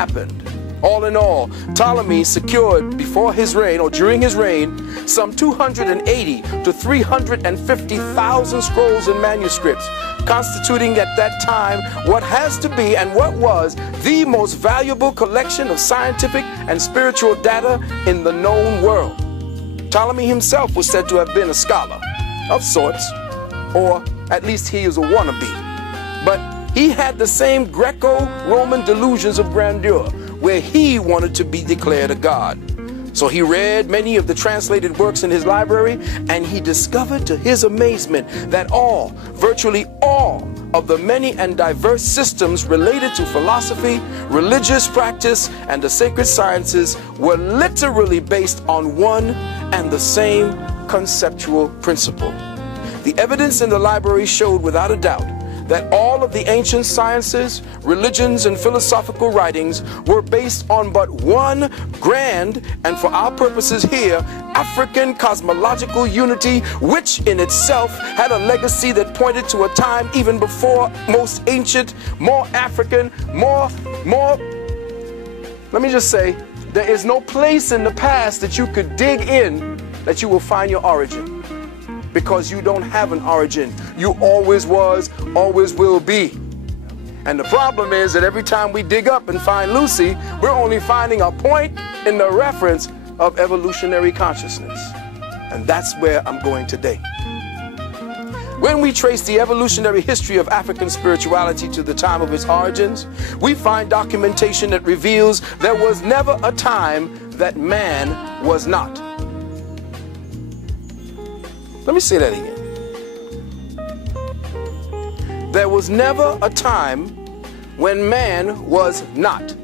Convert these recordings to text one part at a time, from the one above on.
happened. All in all, Ptolemy secured before his reign, or during his reign, some 280 to 350,000 scrolls and manuscripts, constituting at that time what has to be and what was the most valuable collection of scientific and spiritual data in the known world. Ptolemy himself was said to have been a scholar of sorts, or at least he was a wannabe. But he had the same Greco-Roman delusions of grandeur, where he wanted to be declared a god. So he read many of the translated works in his library, and he discovered to his amazement that virtually all of the many and diverse systems related to philosophy, religious practice, and the sacred sciences were literally based on one and the same conceptual principle. The evidence in the library showed without a doubt that all of the ancient sciences, religions, and philosophical writings were based on but one grand, and for our purposes here, African cosmological unity, which in itself had a legacy that pointed to a time even before most ancient, more African, let me just say, there is no place in the past that you could dig in that you will find your origin. Because you don't have an origin. You always was, always will be. And the problem is that every time we dig up and find Lucy, we're only finding a point in the reference of evolutionary consciousness. And that's where I'm going today. When we trace the evolutionary history of African spirituality to the time of its origins, we find documentation that reveals there was never a time that man was not. Let me say that again. There was never a time when man was not.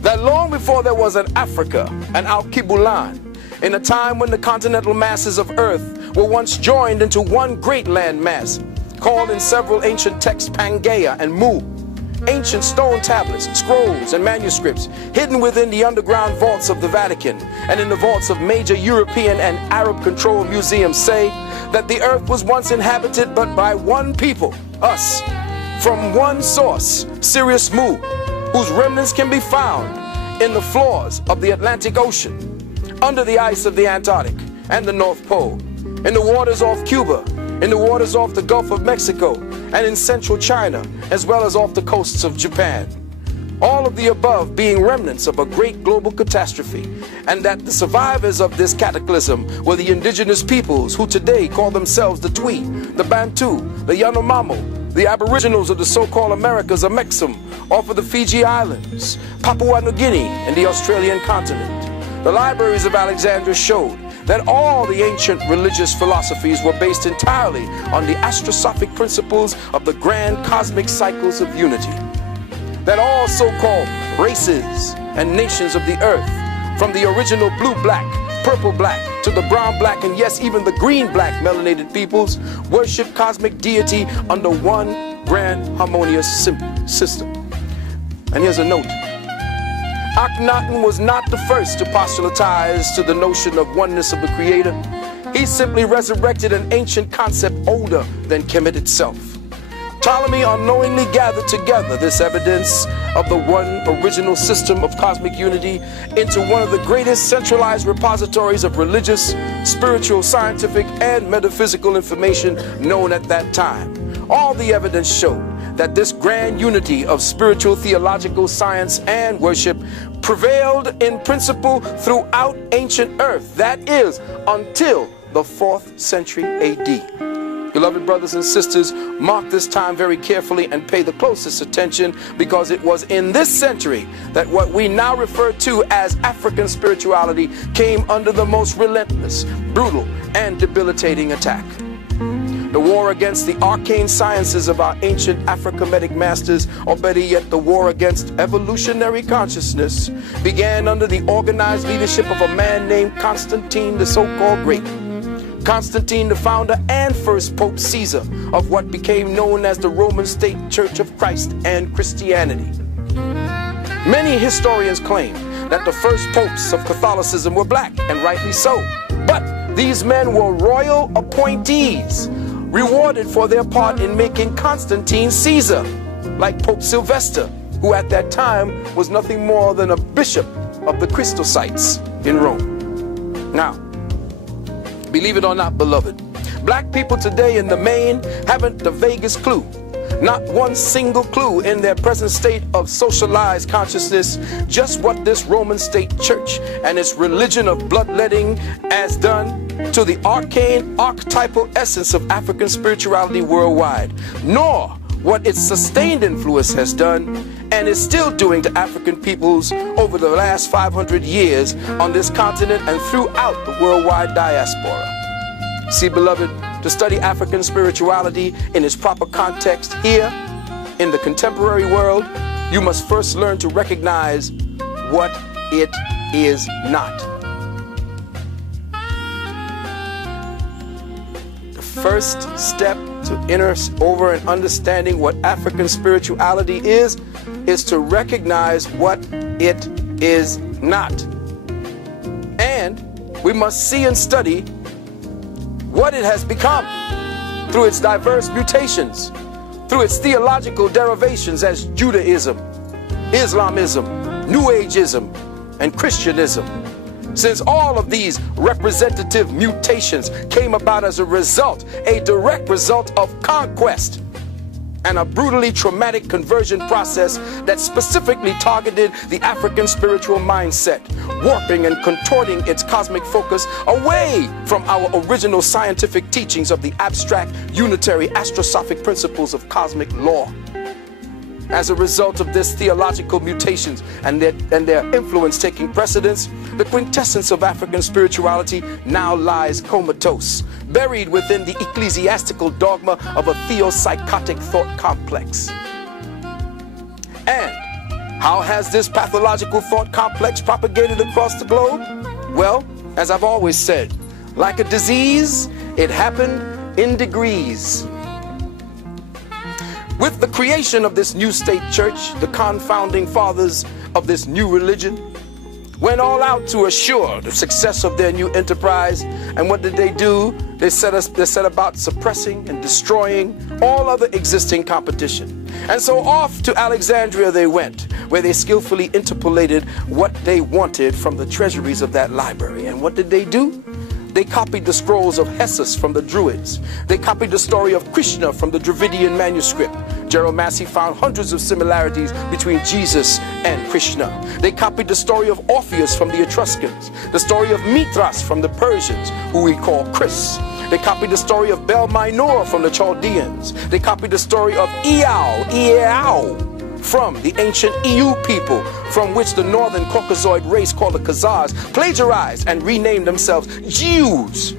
That long before there was an Africa, an Alkebulan, in a time when the continental masses of Earth were once joined into one great land mass, called in several ancient texts Pangaea and Mu. Ancient stone tablets, scrolls, and manuscripts hidden within the underground vaults of the Vatican and in the vaults of major European and Arab-controlled museums say that the earth was once inhabited but by one people, us, from one source, Sirius Mu, whose remnants can be found in the floors of the Atlantic Ocean, under the ice of the Antarctic and the North Pole, in the waters off Cuba, in the waters off the Gulf of Mexico, and in central China, as well as off the coasts of Japan. All of the above being remnants of a great global catastrophe, and that the survivors of this cataclysm were the indigenous peoples who today call themselves the Twi, the Bantu, the Yanomamo, the aboriginals of the so-called Americas, Amexem, off of the Fiji Islands, Papua New Guinea, and the Australian continent. The libraries of Alexandria showed that all the ancient religious philosophies were based entirely on the astrosophic principles of the grand cosmic cycles of unity. That all so-called races and nations of the earth, from the original blue-black, purple-black, to the brown-black, and yes, even the green-black melanated peoples, worship cosmic deity under one grand harmonious system. And here's a note. Akhenaten was not the first to postulatize to the notion of oneness of the Creator. He simply resurrected an ancient concept older than Kemet itself. Ptolemy unknowingly gathered together this evidence of the one original system of cosmic unity into one of the greatest centralized repositories of religious, spiritual, scientific, and metaphysical information known at that time. All the evidence showed that this grand unity of spiritual, theological, science, and worship prevailed in principle throughout ancient earth. That is, until the 4th century AD. Beloved brothers and sisters, mark this time very carefully and pay the closest attention, because it was in this century that what we now refer to as African spirituality came under the most relentless, brutal, and debilitating attack. The war against the arcane sciences of our ancient Afro-Kemetic masters, or better yet, the war against evolutionary consciousness, began under the organized leadership of a man named Constantine, the so-called Great. Constantine, the founder and first Pope Caesar of what became known as the Roman State Church of Christ and Christianity. Many historians claim that the first popes of Catholicism were black, and rightly so. But these men were royal appointees rewarded for their part in making Constantine Caesar, like Pope Sylvester, who at that time was nothing more than a bishop of the Christosites in Rome. Now, believe it or not, beloved, black people today in the main haven't the vaguest clue, not one single clue in their present state of socialized consciousness, just what this Roman state church and its religion of bloodletting has done to the arcane archetypal essence of African spirituality worldwide, nor what its sustained influence has done and is still doing to African peoples over the last 500 years on this continent and throughout the worldwide diaspora. See, beloved, to study African spirituality in its proper context here in the contemporary world, you must first learn to recognize what it is not. The first step to enter over and understanding what African spirituality is to recognize what it is not. And we must see and study what it has become through its diverse mutations, through its theological derivations as Judaism, Islamism, New Ageism, and Christianism. Since all of these representative mutations came about as a result, a direct result of conquest, and a brutally traumatic conversion process that specifically targeted the African spiritual mindset, warping and contorting its cosmic focus away from our original scientific teachings of the abstract, unitary, astrosophic principles of cosmic law. As a result of this theological mutations and their influence taking precedence, the quintessence of African spirituality now lies comatose, buried within the ecclesiastical dogma of a theopsychotic thought complex. And how has this pathological thought complex propagated across the globe? Well, as I've always said, like a disease, it happened in degrees. With the creation of this new state church, the confounding fathers of this new religion went all out to assure the success of their new enterprise. And what did they do? They set about suppressing and destroying all other existing competition. And so off to Alexandria they went, where they skillfully interpolated what they wanted from the treasuries of that library. And what did they do? They copied the scrolls of Hessus from the Druids. They copied the story of Krishna from the Dravidian manuscript. Gerald Massey found hundreds of similarities between Jesus and Krishna. They copied the story of Orpheus from the Etruscans, the story of Mithras from the Persians, who we call Chris. They copied the story of Bel Minor from the Chaldeans. They copied the story of Iao, from the ancient EU people, from which the northern Caucasoid race called the Khazars plagiarized and renamed themselves Jews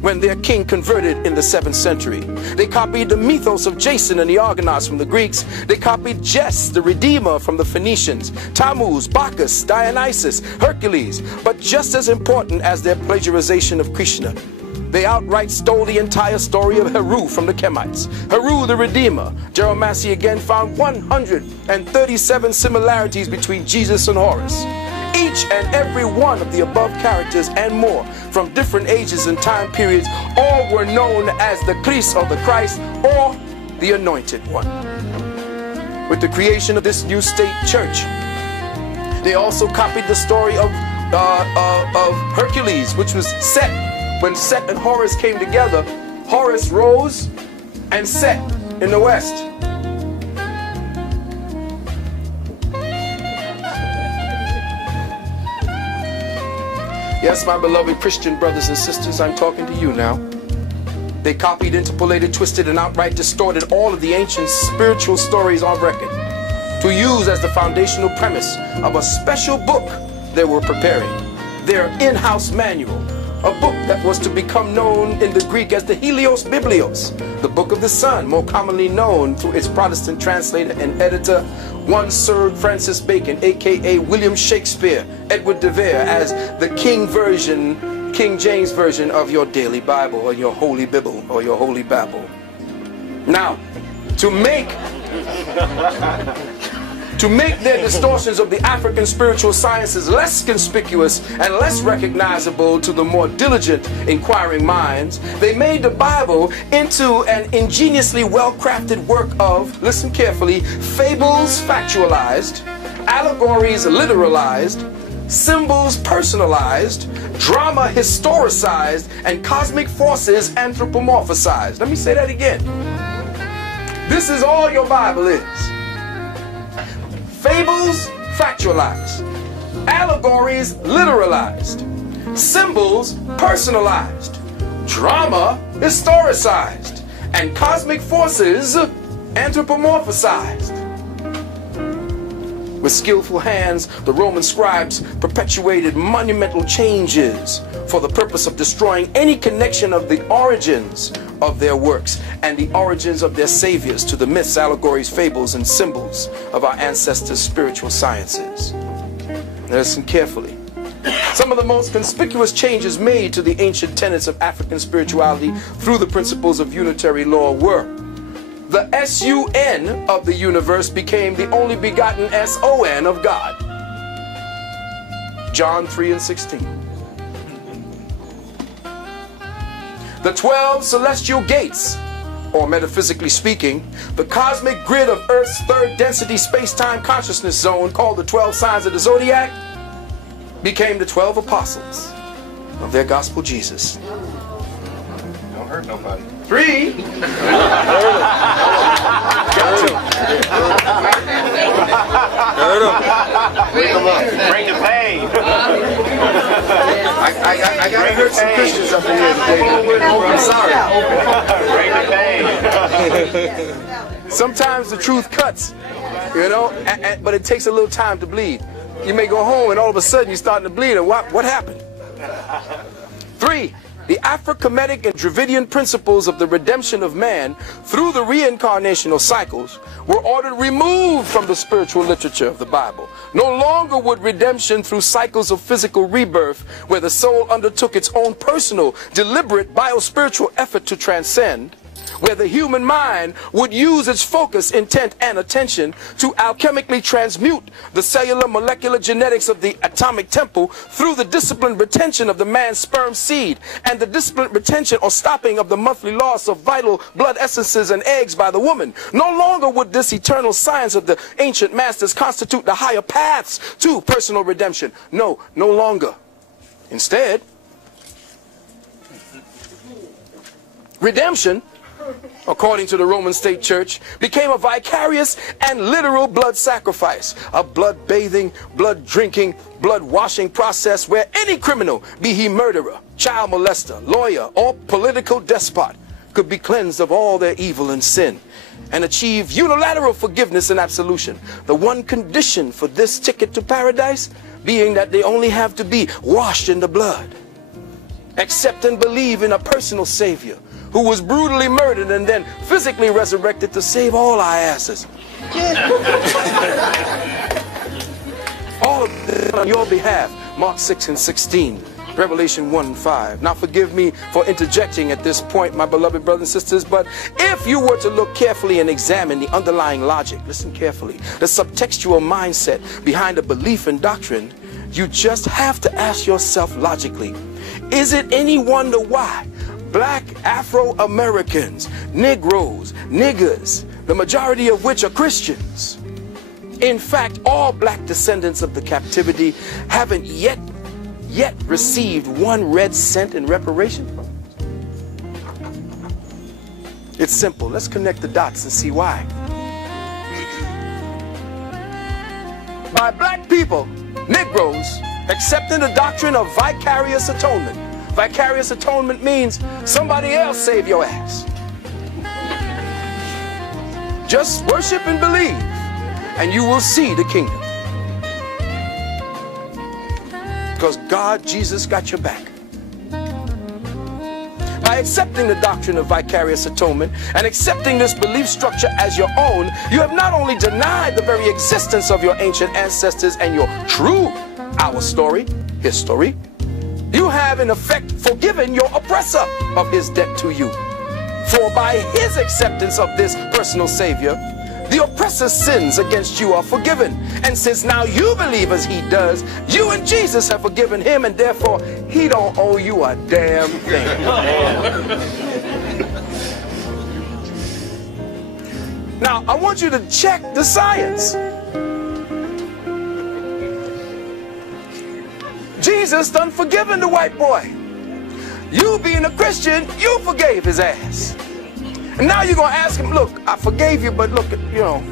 when their king converted in the 7th century. They copied the mythos of Jason and the Argonauts from the Greeks. They copied Jess, the Redeemer, from the Phoenicians, Tammuz, Bacchus, Dionysus, Hercules. But just as important as their plagiarization of Krishna, they outright stole the entire story of Heru from the Kemites. Heru the Redeemer. Gerald Massey again found 137 similarities between Jesus and Horus. Each and every one of the above characters and more from different ages and time periods, all were known as the Christ or the Christ or the Anointed One. With the creation of this new state church, they also copied the story of Hercules, which was Set. When Set and Horus came together, Horus rose and set in the west. Yes, my beloved Christian brothers and sisters, I'm talking to you now. They copied, interpolated, twisted, and outright distorted all of the ancient spiritual stories on record to use as the foundational premise of a special book they were preparing, their in-house manual. A book that was to become known in the Greek as the Helios Biblios, the Book of the Sun, more commonly known through its Protestant translator and editor, one Sir Francis Bacon, aka William Shakespeare, Edward de Vere, as the King James version of your daily Bible or your Holy Bible or your Holy Babble. Now, to make to make their distortions of the African spiritual sciences less conspicuous and less recognizable to the more diligent inquiring minds, they made the Bible into an ingeniously well-crafted work of, listen carefully, fables factualized, allegories literalized, symbols personalized, drama historicized, and cosmic forces anthropomorphized. Let me say that again. This is all your Bible is. Fables factualized, allegories literalized, symbols personalized, drama historicized, and cosmic forces anthropomorphized. With skillful hands, the Roman scribes perpetuated monumental changes for the purpose of destroying any connection of the origins of their works and the origins of their saviors to the myths, allegories, fables, and symbols of our ancestors' spiritual sciences. Listen carefully. Some of the most conspicuous changes made to the ancient tenets of African spirituality through the principles of unitary law were: the S-U-N of the universe became the only begotten S-O-N of God. John 3:16. The 12 celestial gates, or metaphysically speaking, the cosmic grid of Earth's third density space-time consciousness zone, called the 12 signs of the zodiac, became the 12 apostles of their gospel Jesus. Don't hurt nobody. 3. Bring the pain. I got to hurt some Christians up in here today. I'm sorry. Bring the pain. Sometimes the truth cuts, you know, but it takes a little time to bleed. You may go home and all of a sudden you're starting to bleed, and what happened? 3. The Afro-Kemetic and Dravidian principles of the redemption of man through the reincarnational cycles were ordered removed from the spiritual literature of the Bible. No longer would redemption through cycles of physical rebirth, where the soul undertook its own personal, deliberate biospiritual effort to transcend, where the human mind would use its focus, intent, and attention to alchemically transmute the cellular molecular genetics of the atomic temple through the disciplined retention of the man's sperm seed and the disciplined retention or stopping of the monthly loss of vital blood essences and eggs by the woman. No longer would this eternal science of the ancient masters constitute the higher paths to personal redemption. No, no longer. Instead, redemption, according to the Roman State Church, became a vicarious and literal blood sacrifice, a blood-bathing, blood-drinking, blood-washing process where any criminal, be he murderer, child molester, lawyer, or political despot, could be cleansed of all their evil and sin and achieve unilateral forgiveness and absolution. The one condition for this ticket to paradise being that they only have to be washed in the blood, accept and believe in a personal Savior who was brutally murdered and then physically resurrected to save all our asses. All of this on your behalf. Mark 6:16, Revelation 1:5. Now forgive me for interjecting at this point, my beloved brothers and sisters, but if you were to look carefully and examine the underlying logic, listen carefully, the subtextual mindset behind a belief and doctrine, you just have to ask yourself logically, is it any wonder why Black Afro-Americans, Negroes, niggers, the majority of which are Christians, in fact all black descendants of the captivity, haven't yet received 1 red cent in reparation? It's simple. Let's connect the dots and see why. By black people, Negroes, accepting the doctrine of vicarious atonement. Vicarious atonement means somebody else save your ass. Just worship and believe, and you will see the kingdom. Because God, Jesus, got your back. By accepting the doctrine of vicarious atonement and accepting this belief structure as your own, you have not only denied the very existence of your ancient ancestors and your true our story, history, you have in effect forgiven your oppressor of his debt to you. For by his acceptance of this personal Savior, the oppressor oppressor's sins against you are forgiven. And since now you believe as he does, you and Jesus have forgiven him, and therefore he don't owe you a damn thing. Now, I want you to check the science. Jesus done forgiven the white boy. You being a Christian, you forgave his ass. And now you're going to ask him, look, I forgave you, but look, you know.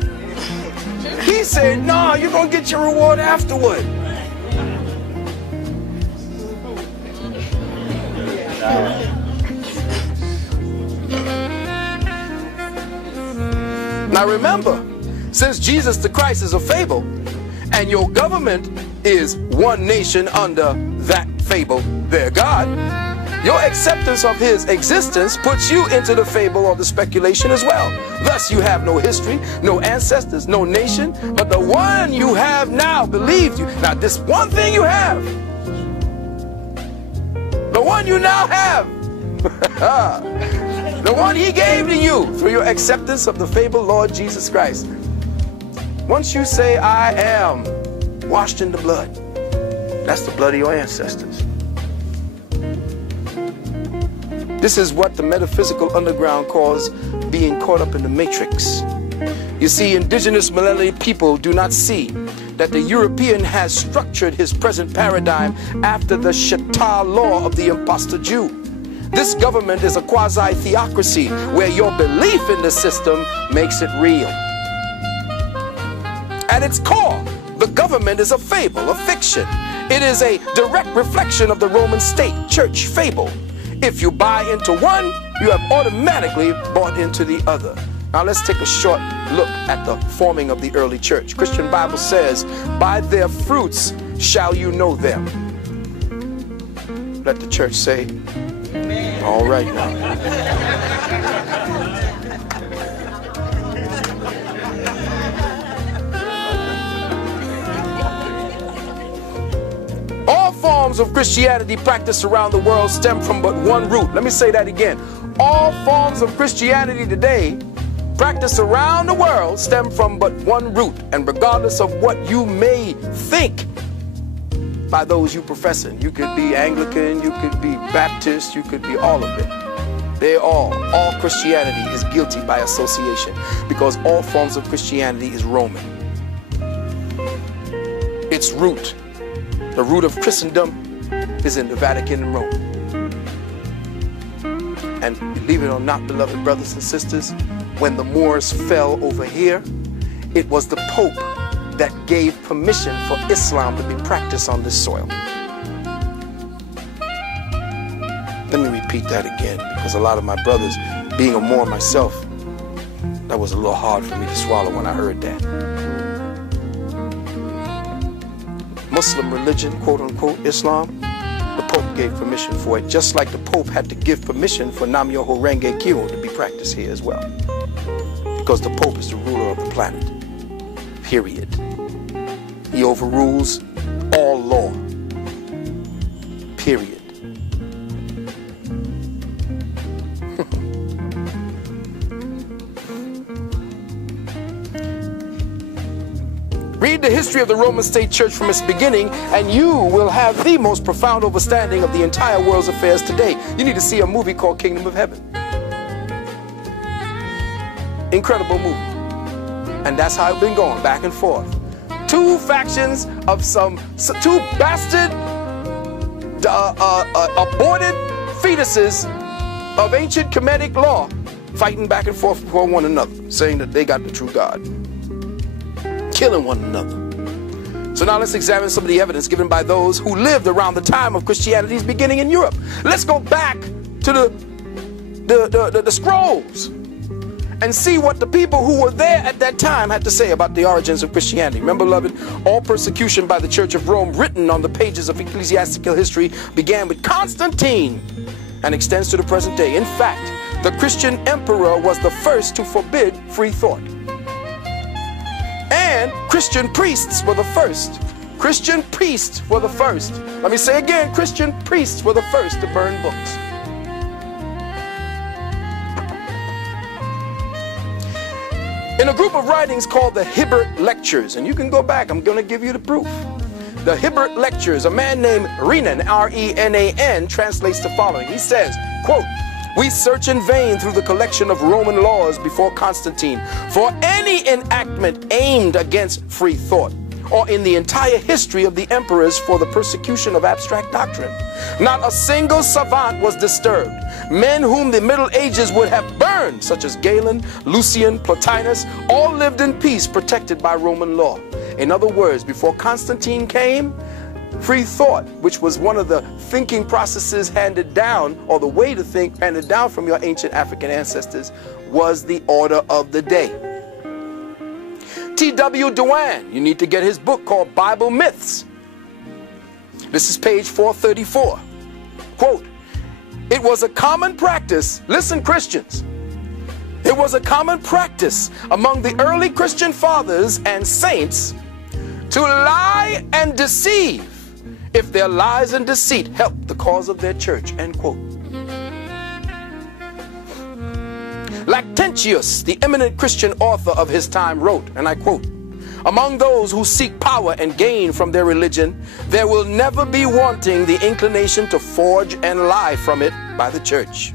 He said, no, you're going to get your reward afterward. Now remember, since Jesus the Christ is a fable, and your government is one nation under that fable, their God, your acceptance of his existence puts you into the fable or the speculation as well. Thus you have no history, no ancestors, no nation, but the one you have now believed you. Now this one thing you have, the one you now have, the one he gave to you through your acceptance of the fabled Lord Jesus Christ. Once you say, I am washed in the blood, that's the blood of your ancestors. This is what the metaphysical underground calls being caught up in the matrix. You see, indigenous melanated people do not see that the European has structured his present paradigm after the Shatar law of the imposter Jew. This government is a quasi-theocracy where your belief in the system makes it real. At its core, the government is a fable, a fiction. It is a direct reflection of the Roman state church fable. If you buy into one, you have automatically bought into the other. Now let's take a short look at the forming of the early church. Christian Bible says, by their fruits shall you know them. Let the church say, amen. All right now. All forms of Christianity practiced around the world stem from but one root. Let me say that again. All forms of Christianity today practiced around the world stem from but one root. And regardless of what you may think by those you professing, you could be Anglican, you could be Baptist, you could be all of it. They're all Christianity is guilty by association, because all forms of Christianity is Roman. Its root, the root of Christendom, is in the Vatican and Rome. And believe it or not, beloved brothers and sisters, when the Moors fell over here, it was the Pope that gave permission for Islam to be practiced on this soil. Let me repeat that again, because a lot of my brothers, being a Moor myself, that was a little hard for me to swallow when I heard that. Muslim religion, quote unquote, Islam, the Pope gave permission for it, just like the Pope had to give permission for Nam Myoho Renge Kyo to be practiced here as well. Because the Pope is the ruler of the planet. Period. He overrules all law. Period. Read the history of the Roman state church from its beginning, and you will have the most profound understanding of the entire world's affairs today. You need to see a movie called Kingdom of Heaven. Incredible movie. And that's how it's been going, back and forth. Two factions of two bastard, aborted fetuses of ancient Kemetic law fighting back and forth for one another, saying that they got the true God. Killing one another. So now let's examine some of the evidence given by those who lived around the time of Christianity's beginning in Europe. Let's go back to the scrolls and see what the people who were there at that time had to say about the origins of Christianity. Remember, beloved, all persecution by the Church of Rome written on the pages of ecclesiastical history began with Constantine and extends to the present day. In fact, the Christian emperor was the first to forbid free thought. And Christian priests were the first. Christian priests were the first. Let me say again, Christian priests were the first to burn books. In a group of writings called the Hibbert Lectures, and you can go back, I'm going to give you the proof. The Hibbert Lectures, a man named Renan, R-E-N-A-N, translates the following. He says, quote, "We search in vain through the collection of Roman laws before Constantine for any enactment aimed against free thought, or in the entire history of the emperors for the persecution of abstract doctrine. Not a single savant was disturbed. Men whom the Middle Ages would have burned, such as Galen, Lucian, Plotinus, all lived in peace, protected by Roman law." In other words, before Constantine came, free thought, which was one of the thinking processes handed down, or the way to think handed down from your ancient African ancestors, was the order of the day. T.W. Dewan, you need to get his book called Bible Myths. This is page 434. Quote, "It was a common practice," listen Christians, "it was a common practice among the early Christian fathers and saints to lie and deceive if their lies and deceit helped the cause of their church," end quote. Lactantius, the eminent Christian author of his time, wrote, and I quote, "Among those who seek power and gain from their religion, there will never be wanting the inclination to forge and lie from it by the church."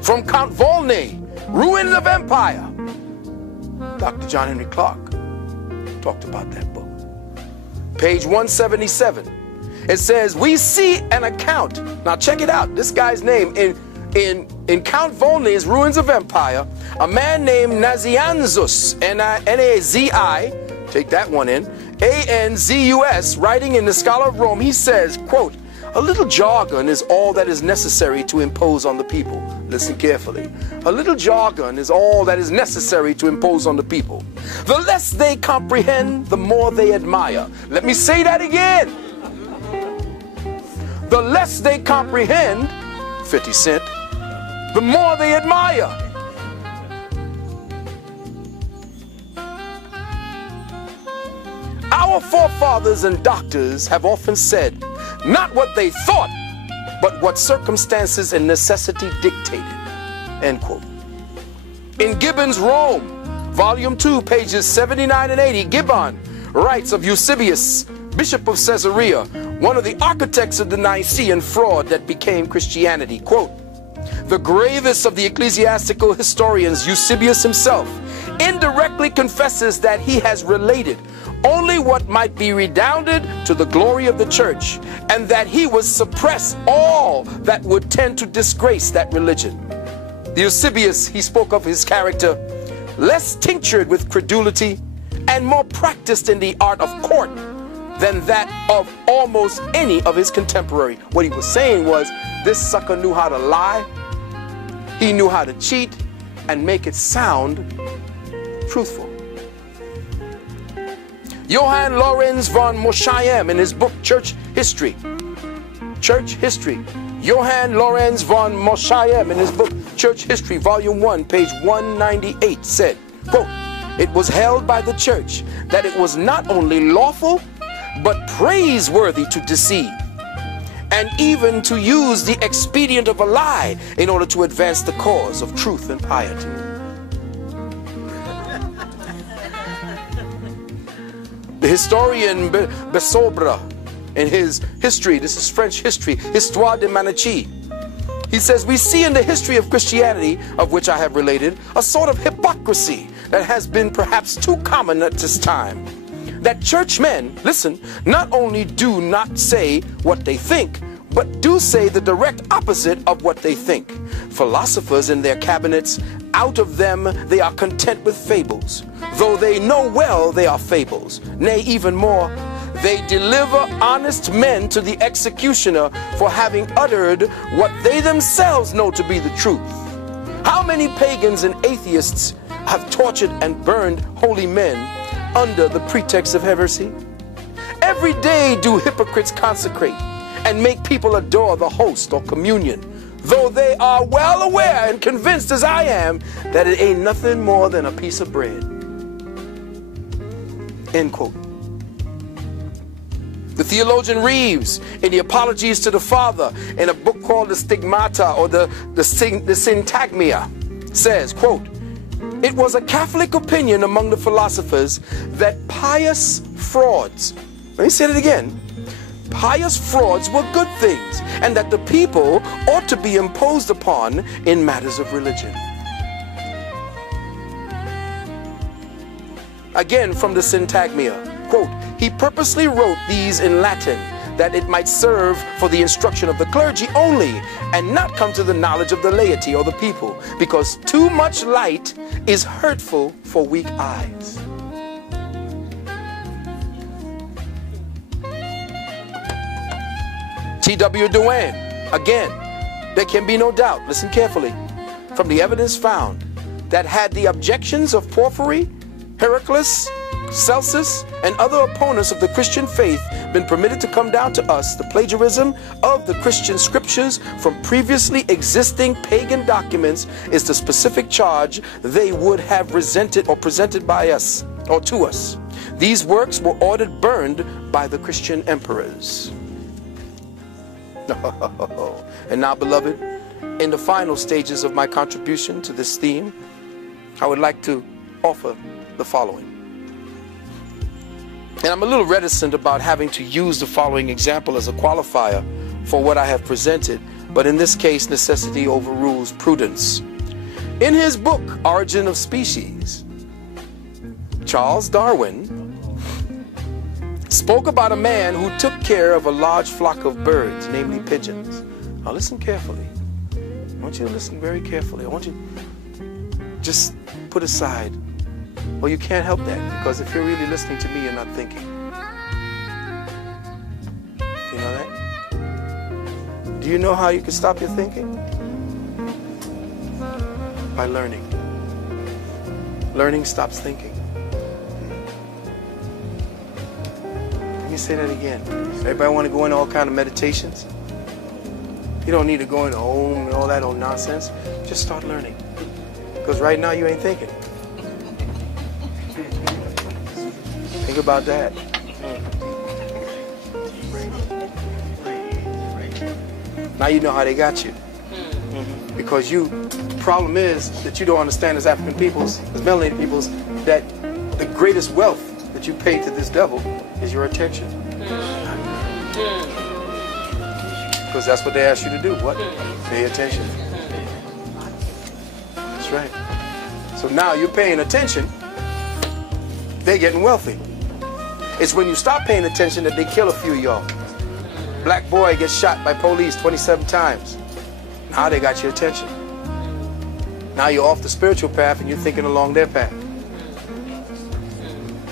From Count Volney, Ruin of Empire, Dr. John Henry Clark talked about that book. Page 177. It says, "We see an account." Now check it out. This guy's name in Count Volney's Ruins of Empire, a man named Nazianzus, N-A-Z-I, take that one in, A-N-Z-U-S, writing in the Scholar of Rome, he says, quote, "A little jargon is all that is necessary to impose on the people." Listen carefully. "A little jargon is all that is necessary to impose on the people. The less they comprehend, the more they admire." Let me say that again. The less they comprehend, 50 Cent, the more they admire. Our forefathers and doctors have often said, not what they thought, but what circumstances and necessity dictated, end quote. In Gibbon's Rome, volume 2, pages 79 and 80, Gibbon writes of Eusebius, Bishop of Caesarea, one of the architects of the Nicene fraud that became Christianity, quote, "The gravest of the ecclesiastical historians, Eusebius himself, indirectly confesses that he has related only what might be redounded to the glory of the church, and that he would suppress all that would tend to disgrace that religion." The Eusebius, he spoke of his character, less tinctured with credulity and more practiced in the art of court than that of almost any of his contemporary. What he was saying was, this sucker knew how to lie, he knew how to cheat, and make it sound truthful. Johann Lorenz von Moschayem, in his book Church History, Johann Lorenz von Moschayem, in his book Church History, volume 1, page 198, said, quote, "It was held by the church that it was not only lawful, but praiseworthy to deceive, and even to use the expedient of a lie in order to advance the cause of truth and piety." The historian Besobre, in his history, this is French history, Histoire de Manichee, he says, "We see in the history of Christianity, of which I have related, a sort of hypocrisy that has been perhaps too common at this time. That churchmen, listen, not only do not say what they think, but do say the direct opposite of what they think. Philosophers in their cabinets, out of them they are content with fables, though they know well they are fables. Nay, even more, they deliver honest men to the executioner for having uttered what they themselves know to be the truth. How many pagans and atheists have tortured and burned holy men under the pretext of heresy? Every day do hypocrites consecrate and make people adore the host or communion, though they are well aware and convinced as I am that it ain't nothing more than a piece of bread." End quote. The theologian Reeves, in the Apologies to the Father, in a book called the Stigmata or the Syntagmia, says, quote, It was a Catholic opinion among the philosophers that pious frauds, let me say it again, pious frauds were good things, and that the people ought to be imposed upon in matters of religion. Again from the Syntagmia, quote, he purposely wrote these in Latin, that it might serve for the instruction of the clergy only, and not come to the knowledge of the laity or the people, because too much light is hurtful for weak eyes. T.W. Dewan, again, there can be no doubt, listen carefully, from the evidence found, that had the objections of Porphyry, Heraclius, Celsus, and other opponents of the Christian faith been permitted to come down to us, the plagiarism of the Christian scriptures from previously existing pagan documents is the specific charge they would have resented or presented by us, or to us. These works were ordered burned by the Christian emperors. And now, beloved, in the final stages of my contribution to this theme, I would like to offer the following. And I'm a little reticent about having to use the following example as a qualifier for what I have presented, but in this case, necessity overrules prudence. In his book, Origin of Species, Charles Darwin spoke about a man who took care of a large flock of birds, namely pigeons. Now listen carefully. I want you to listen very carefully. I want you to just put aside, well, you can't help that, because if you're really listening to me, you're not thinking. Do you know that? Do you know how you can stop your thinking? By learning. Learning stops thinking. Let me say that again. Everybody want to go into all kind of meditations? You don't need to go into Om and all that old nonsense. Just start learning. Because right now you ain't thinking. Think about that. Now you know how they got you. Because the problem is that you don't understand as African peoples, as melanated peoples, that the greatest wealth that you pay to this devil is your attention. Because that's what they ask you to do. What? Pay attention. That's right. So now you're paying attention, they're getting wealthy. It's when you stop paying attention that they kill a few of y'all. Black boy gets shot by police 27 times. Now they got your attention. Now you're off the spiritual path and you're thinking along their path.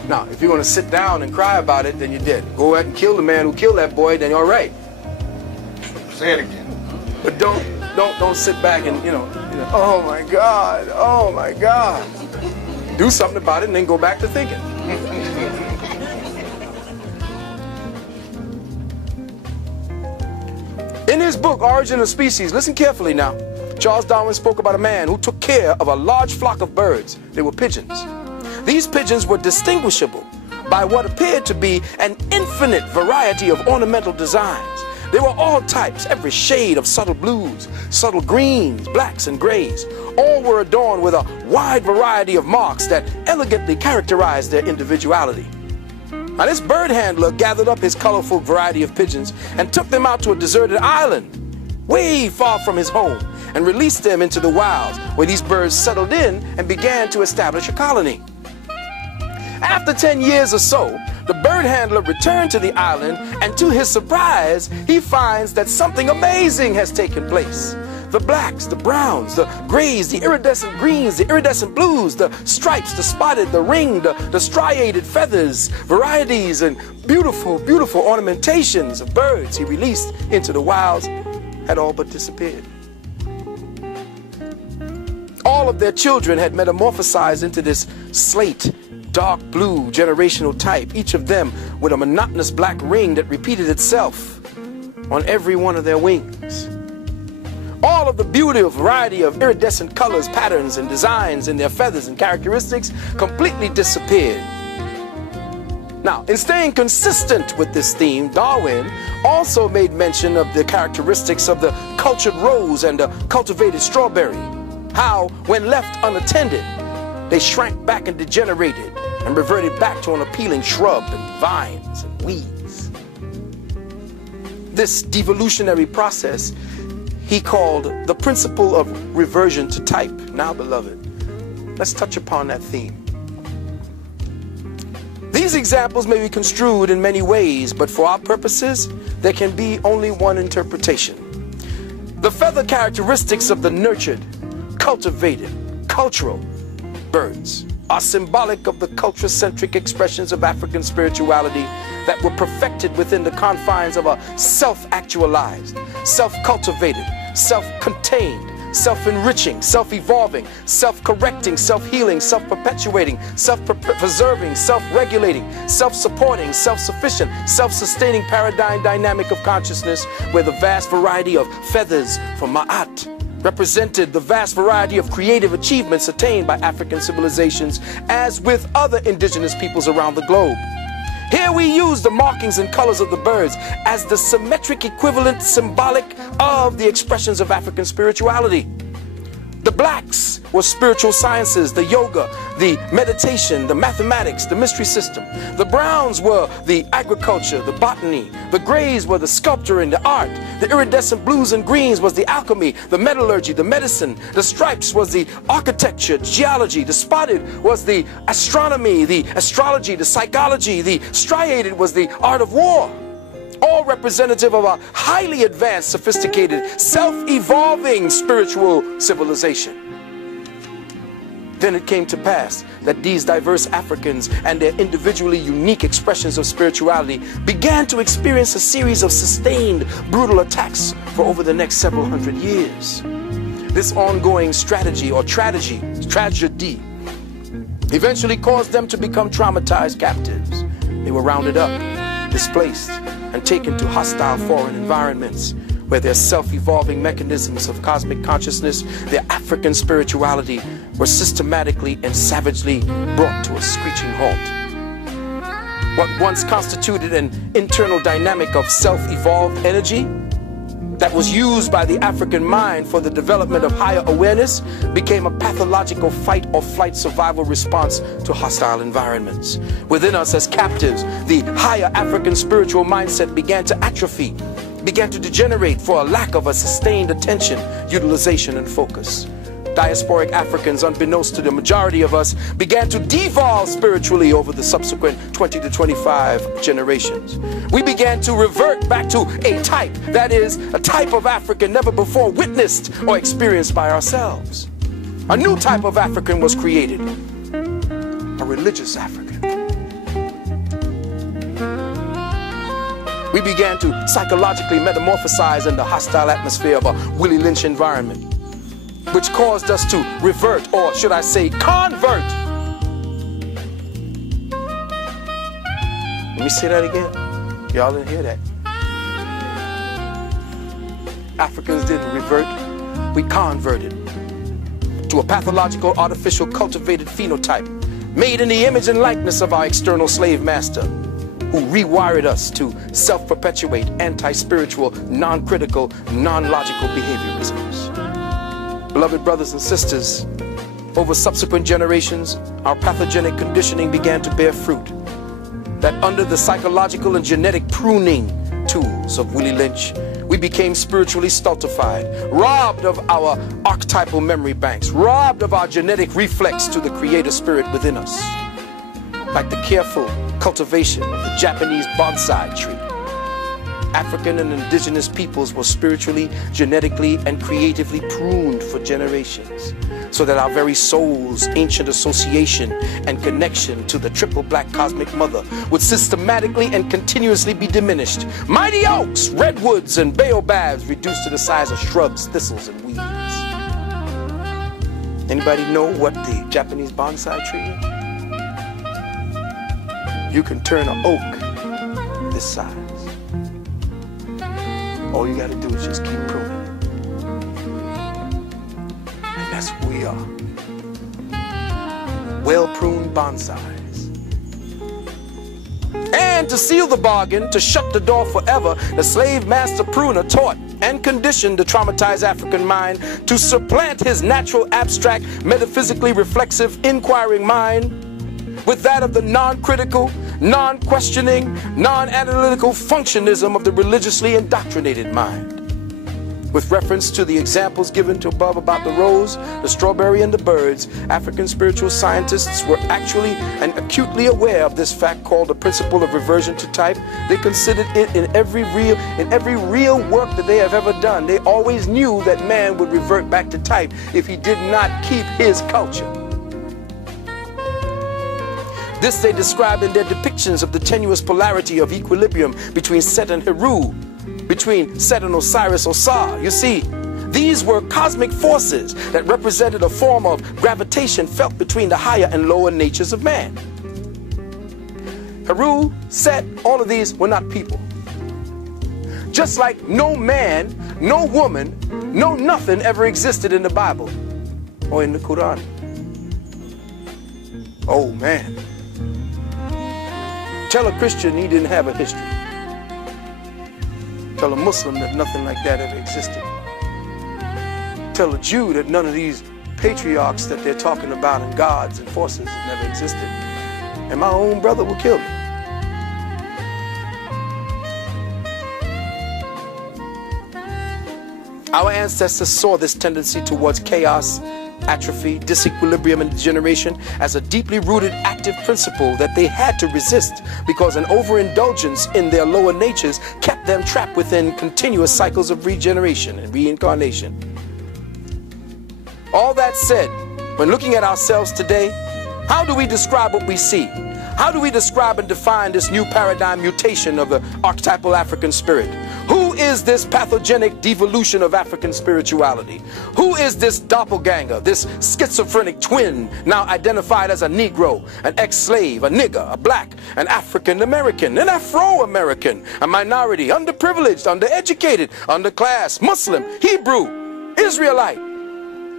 Now, if you're going to sit down and cry about it, then you're dead. Go ahead and kill the man who killed that boy, then you're all right. Say it again. But don't sit back and, you know, oh my God, oh my God. Do something about it and then go back to thinking. In his book, Origin of Species, listen carefully now, Charles Darwin spoke about a man who took care of a large flock of birds. They were pigeons. These pigeons were distinguishable by what appeared to be an infinite variety of ornamental designs. They were all types, every shade of subtle blues, subtle greens, blacks, and grays. All were adorned with a wide variety of marks that elegantly characterized their individuality. Now this bird handler gathered up his colorful variety of pigeons and took them out to a deserted island, way far from his home, and released them into the wilds, where these birds settled in and began to establish a colony. After 10 years or so, the bird handler returned to the island, and to his surprise, he finds that something amazing has taken place. The blacks, the browns, the grays, the iridescent greens, the iridescent blues, the stripes, the spotted, the ringed, the striated feathers, varieties and beautiful, beautiful ornamentations of birds he released into the wilds had all but disappeared. All of their children had metamorphosized into this slate, dark blue generational type, each of them with a monotonous black ring that repeated itself on every one of their wings. All of the beauty of variety of iridescent colors, patterns, and designs in their feathers and characteristics completely disappeared. Now, in staying consistent with this theme, Darwin also made mention of the characteristics of the cultured rose and the cultivated strawberry. How, when left unattended, they shrank back and degenerated and reverted back to an appealing shrub and vines and weeds. This devolutionary process he called the principle of reversion to type. Now, beloved, let's touch upon that theme. These examples may be construed in many ways, but for our purposes, there can be only one interpretation. The feather characteristics of the nurtured, cultivated, cultural birds are symbolic of the culture-centric expressions of African spirituality that were perfected within the confines of a self-actualized, self-cultivated, self-contained, self-enriching, self-evolving, self-correcting, self-healing, self-perpetuating, self-preserving, self-regulating, self-supporting, self-sufficient, self-sustaining paradigm dynamic of consciousness, where the vast variety of feathers from Ma'at represented the vast variety of creative achievements attained by African civilizations, as with other indigenous peoples around the globe. Here we use the markings and colors of the birds as the symmetric equivalent symbolic of the expressions of African spirituality. The blacks were spiritual sciences, the yoga, the meditation, the mathematics, the mystery system. The browns were the agriculture, the botany. The grays were the sculpture and the art. The iridescent blues and greens was the alchemy, the metallurgy, the medicine. The stripes was the architecture, geology. The spotted was the astronomy, the astrology, the psychology. The striated was the art of war. All representative of a highly advanced, sophisticated, self-evolving spiritual civilization. Then it came to pass that these diverse Africans and their individually unique expressions of spirituality began to experience a series of sustained, brutal attacks for over the next several hundred years. This ongoing strategy or tragedy eventually caused them to become traumatized captives. They were rounded up, displaced, and taken to hostile foreign environments where their self-evolving mechanisms of cosmic consciousness, their African spirituality, were systematically and savagely brought to a screeching halt. What once constituted an internal dynamic of self-evolved energy that was used by the African mind for the development of higher awareness became a pathological fight or flight survival response to hostile environments. Within us as captives, the higher African spiritual mindset began to atrophy, began to degenerate for a lack of a sustained attention, utilization, and focus. Diasporic Africans, unbeknownst to the majority of us, began to devolve spiritually over the subsequent 20 to 25 generations. We began to revert back to a type, that is, a type of African never before witnessed or experienced by ourselves. A new type of African was created, a religious African. We began to psychologically metamorphosize in the hostile atmosphere of a Willie Lynch environment, which caused us to revert, or should I say convert. Let me say that again. Y'all didn't hear that. Africans didn't revert, we converted to a pathological, artificial, cultivated phenotype made in the image and likeness of our external slave master, who rewired us to self-perpetuate, anti-spiritual, non-critical, non-logical behaviorisms. Beloved brothers and sisters, over subsequent generations, our pathogenic conditioning began to bear fruit. That under the psychological and genetic pruning tools of Willie Lynch, we became spiritually stultified, robbed of our archetypal memory banks, robbed of our genetic reflex to the creator spirit within us. Like the careful cultivation of the Japanese bonsai tree, African and indigenous peoples were spiritually, genetically, and creatively pruned for generations, so that our very soul's ancient association and connection to the triple black cosmic mother would systematically and continuously be diminished. Mighty oaks, redwoods, and baobabs reduced to the size of shrubs, thistles, and weeds. Anybody know what the Japanese bonsai tree is? You can turn an oak this size. All you got to do is just keep pruning it. And that's who we are. Well-pruned bonsais. And to seal the bargain, to shut the door forever, the slave master pruner taught and conditioned the traumatized African mind to supplant his natural, abstract, metaphysically reflexive, inquiring mind with that of the non-critical, non-questioning, non-analytical functionism of the religiously indoctrinated mind. With reference to the examples given to above about the rose, the strawberry, and the birds, African spiritual scientists were actually and acutely aware of this fact called the principle of reversion to type. They considered it in every real work that they have ever done. They always knew that man would revert back to type if he did not keep his culture. This they describe in their depictions of the tenuous polarity of equilibrium between Set and Heru, between Set and Osiris or Sa. You see, these were cosmic forces that represented a form of gravitation felt between the higher and lower natures of man. Heru, Set, all of these were not people. Just like no man, no woman, no nothing ever existed in the Bible or in the Quran. Oh man. Tell a Christian he didn't have a history. Tell a Muslim that nothing like that ever existed. Tell a Jew that none of these patriarchs that they're talking about and gods and forces have never existed. And my own brother will kill me. Our ancestors saw this tendency towards chaos, atrophy, disequilibrium, and degeneration as a deeply rooted active principle that they had to resist because an overindulgence in their lower natures kept them trapped within continuous cycles of regeneration and reincarnation. All that said, when looking at ourselves today, how do we describe what we see? How do we describe and define this new paradigm mutation of the archetypal African spirit? Who is this pathogenic devolution of African spirituality? Who is this doppelganger, this schizophrenic twin now identified as a Negro, an ex-slave, a nigger, a black, an African-American, an Afro-American, a minority, underprivileged, undereducated, underclass, Muslim, Hebrew, Israelite,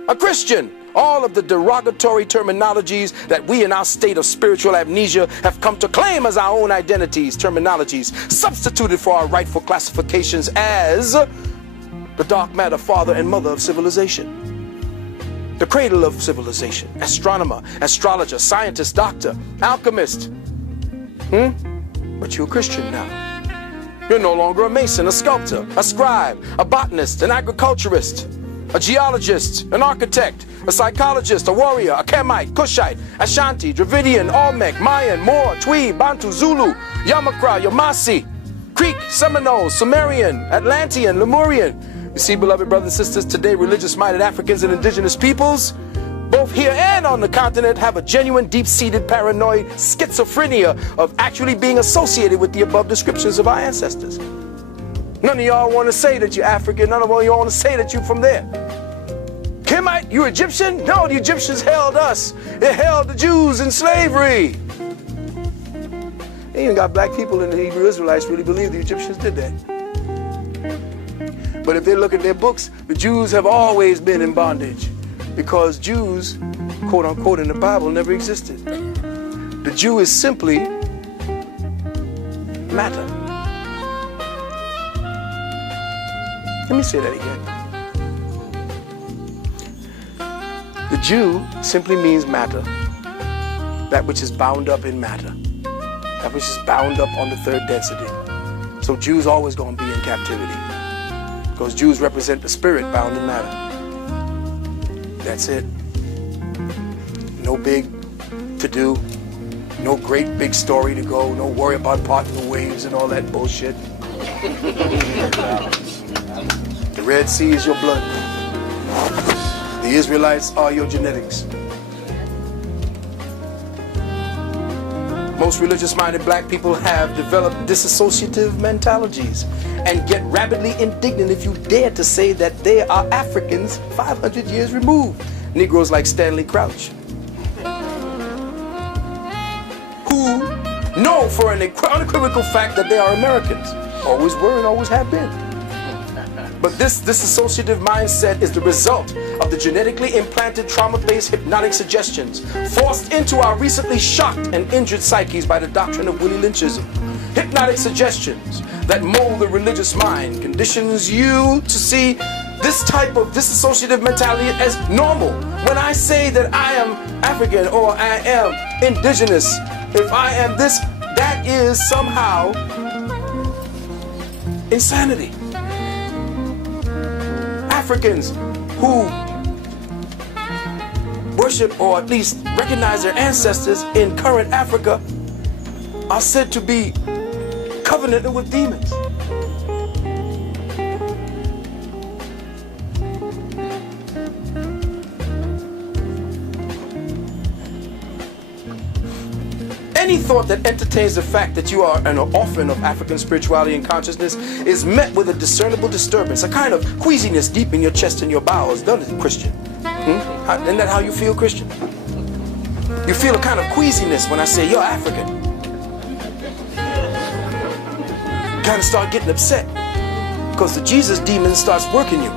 a Christian? All of the derogatory terminologies that we in our state of spiritual amnesia have come to claim as our own identities, terminologies, substituted for our rightful classifications as the dark matter father and mother of civilization, the cradle of civilization, astronomer, astrologer, scientist, doctor, alchemist. But you're a Christian now. You're no longer a mason, a sculptor, a scribe, a botanist, an agriculturist, a geologist, an architect, a psychologist, a warrior, a Kemite, Kushite, Ashanti, Dravidian, Olmec, Mayan, Moor, Twi, Bantu, Zulu, Yamakra, Yamasi, Creek, Seminole, Sumerian, Atlantean, Lemurian. You see, beloved brothers and sisters, today religious-minded Africans and indigenous peoples, both here and on the continent, have a genuine deep-seated paranoid schizophrenia of actually being associated with the above descriptions of our ancestors. None of y'all want to say that you're African. None of y'all want to say that you're from there. Kemite, you Egyptian? No, the Egyptians held us. They held the Jews in slavery. They even got black people in the Hebrew Israelites really believe the Egyptians did that. But if they look at their books, the Jews have always been in bondage because Jews, quote unquote, in the Bible never existed. The Jew is simply matter. Let me say that again. The Jew simply means matter, that which is bound up in matter, that which is bound up on the third density. So Jews always going to be in captivity because Jews represent the spirit bound in matter. That's it. No big to do, no great big story to go, no worry about parting the waves and all that bullshit. The Red Sea is your blood. The Israelites are your genetics. Most religious-minded black people have developed disassociative mentalities and get rabidly indignant if you dare to say that they are Africans 500 years removed. Negroes like Stanley Crouch, who know for an unequivocal fact that they are Americans. Always were and always have been. But this disassociative mindset is the result of the genetically implanted trauma-based hypnotic suggestions forced into our recently shocked and injured psyches by the doctrine of Willie Lynchism. hypnotic suggestions that mold the religious mind conditions you to see this type of disassociative mentality as normal. When I say that I am African or I am indigenous, if I am this, that is somehow insanity. Africans who worship or at least recognize their ancestors in current Africa are said to be covenanted with demons. Any thought that entertains the fact that you are an orphan of African spirituality and consciousness is met with a discernible disturbance, a kind of queasiness deep in your chest and your bowels, doesn't it, Christian? Isn't that how you feel, Christian? You feel a kind of queasiness when I say you're African. You kind of start getting upset because the Jesus demon starts working you.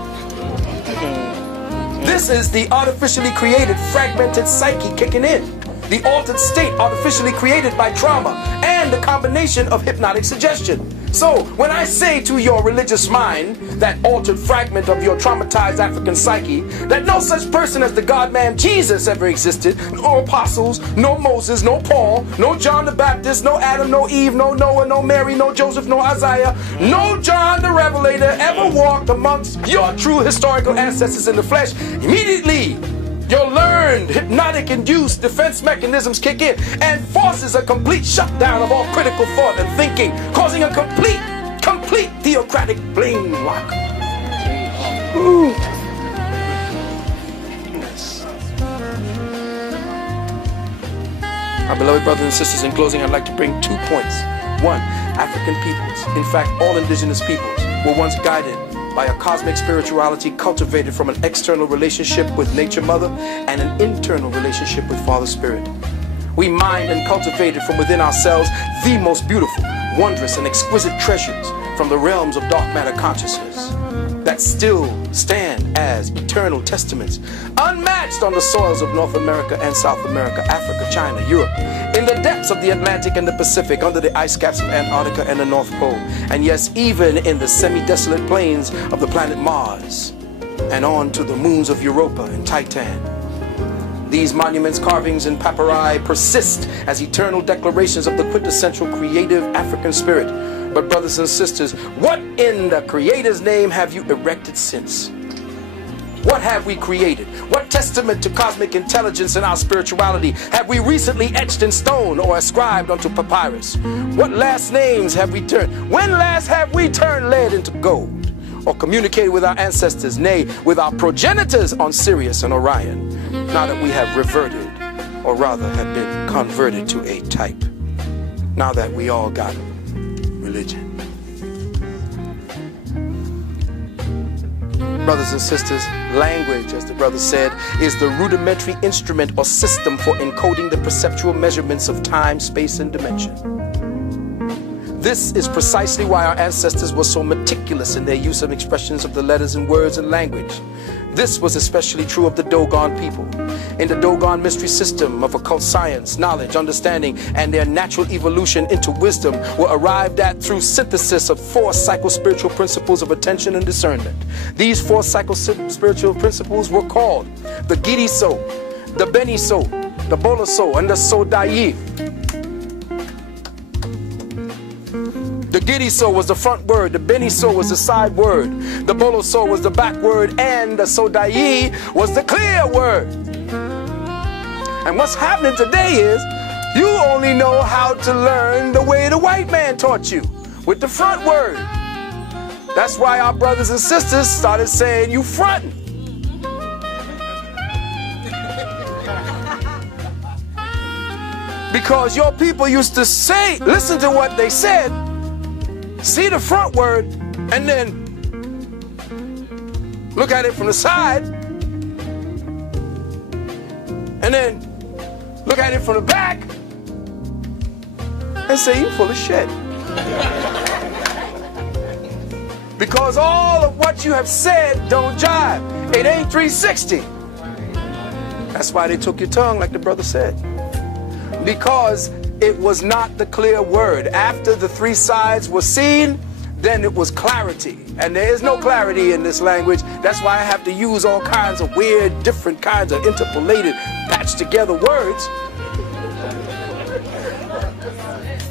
This is the artificially created fragmented psyche kicking in. The altered state artificially created by trauma and the combination of hypnotic suggestion. So when I say to your religious mind, that altered fragment of your traumatized African psyche, that no such person as the God-man Jesus ever existed, no apostles, no Moses, no Paul, no John the Baptist, no Adam, no Eve, no Noah, no Mary, no Joseph, no Isaiah, no John the Revelator ever walked amongst your true historical ancestors in the flesh, immediately your learned hypnotic-induced defense mechanisms kick in and forces a complete shutdown of all critical thought and thinking, causing a complete theocratic blame lock. Ooh. Yes. My beloved brothers and sisters, in closing, I'd like to bring 2 points. 1, African peoples, in fact all indigenous peoples, were once guided by a cosmic spirituality cultivated from an external relationship with Nature Mother and an internal relationship with Father Spirit. We mined and cultivated from within ourselves the most beautiful, wondrous, and exquisite treasures from the realms of dark matter consciousness that still stand as eternal testaments, unmatched on the soils of North America and South America, Africa, China, Europe, in the depths of the Atlantic and the Pacific, under the ice caps of Antarctica and the North Pole, and yes, even in the semi-desolate plains of the planet Mars, and on to the moons of Europa and Titan. These monuments, carvings, and papyri persist as eternal declarations of the quintessential creative African spirit. But brothers and sisters, what in the Creator's name have you erected since? What have we created? What testament to cosmic intelligence and our spirituality have we recently etched in stone or ascribed onto papyrus? What last names have we turned? When last have we turned lead into gold? Or communicated with our ancestors, nay, with our progenitors on Sirius and Orion, now that we have reverted, or rather have been converted to a type, now that we all got religion. Brothers and sisters, language, as the brother said, is the rudimentary instrument or system for encoding the perceptual measurements of time, space, and dimension. This is precisely why our ancestors were so meticulous in their use of expressions of the letters and words and language. This was especially true of the Dogon people. In the Dogon mystery system of occult science, knowledge, understanding, and their natural evolution into wisdom were arrived at through synthesis of 4 psycho-spiritual principles of attention and discernment. These 4 psycho-spiritual principles were called the Gidi-So, the Beni-So, the Bolo-So, and the So-Dai. The Gidi-So was the front word, the Beni-So was the side word, the Bolo-So was the back word, and the So-Dai was the clear word. And what's happening today is you only know how to learn the way the white man taught you, with the front word. That's why our brothers and sisters started saying you frontin'. Because your people used to say, listen to what they said, see the front word, and then look at it from the side, and then look at it from the back, and say, you full of shit. Because all of what you have said don't jive. It ain't 360. That's why they took your tongue, like the brother said. Because it was not the clear word. After the three sides were seen, then it was clarity. And there is no clarity in this language. That's why I have to use all kinds of weird, different kinds of interpolated, patched together words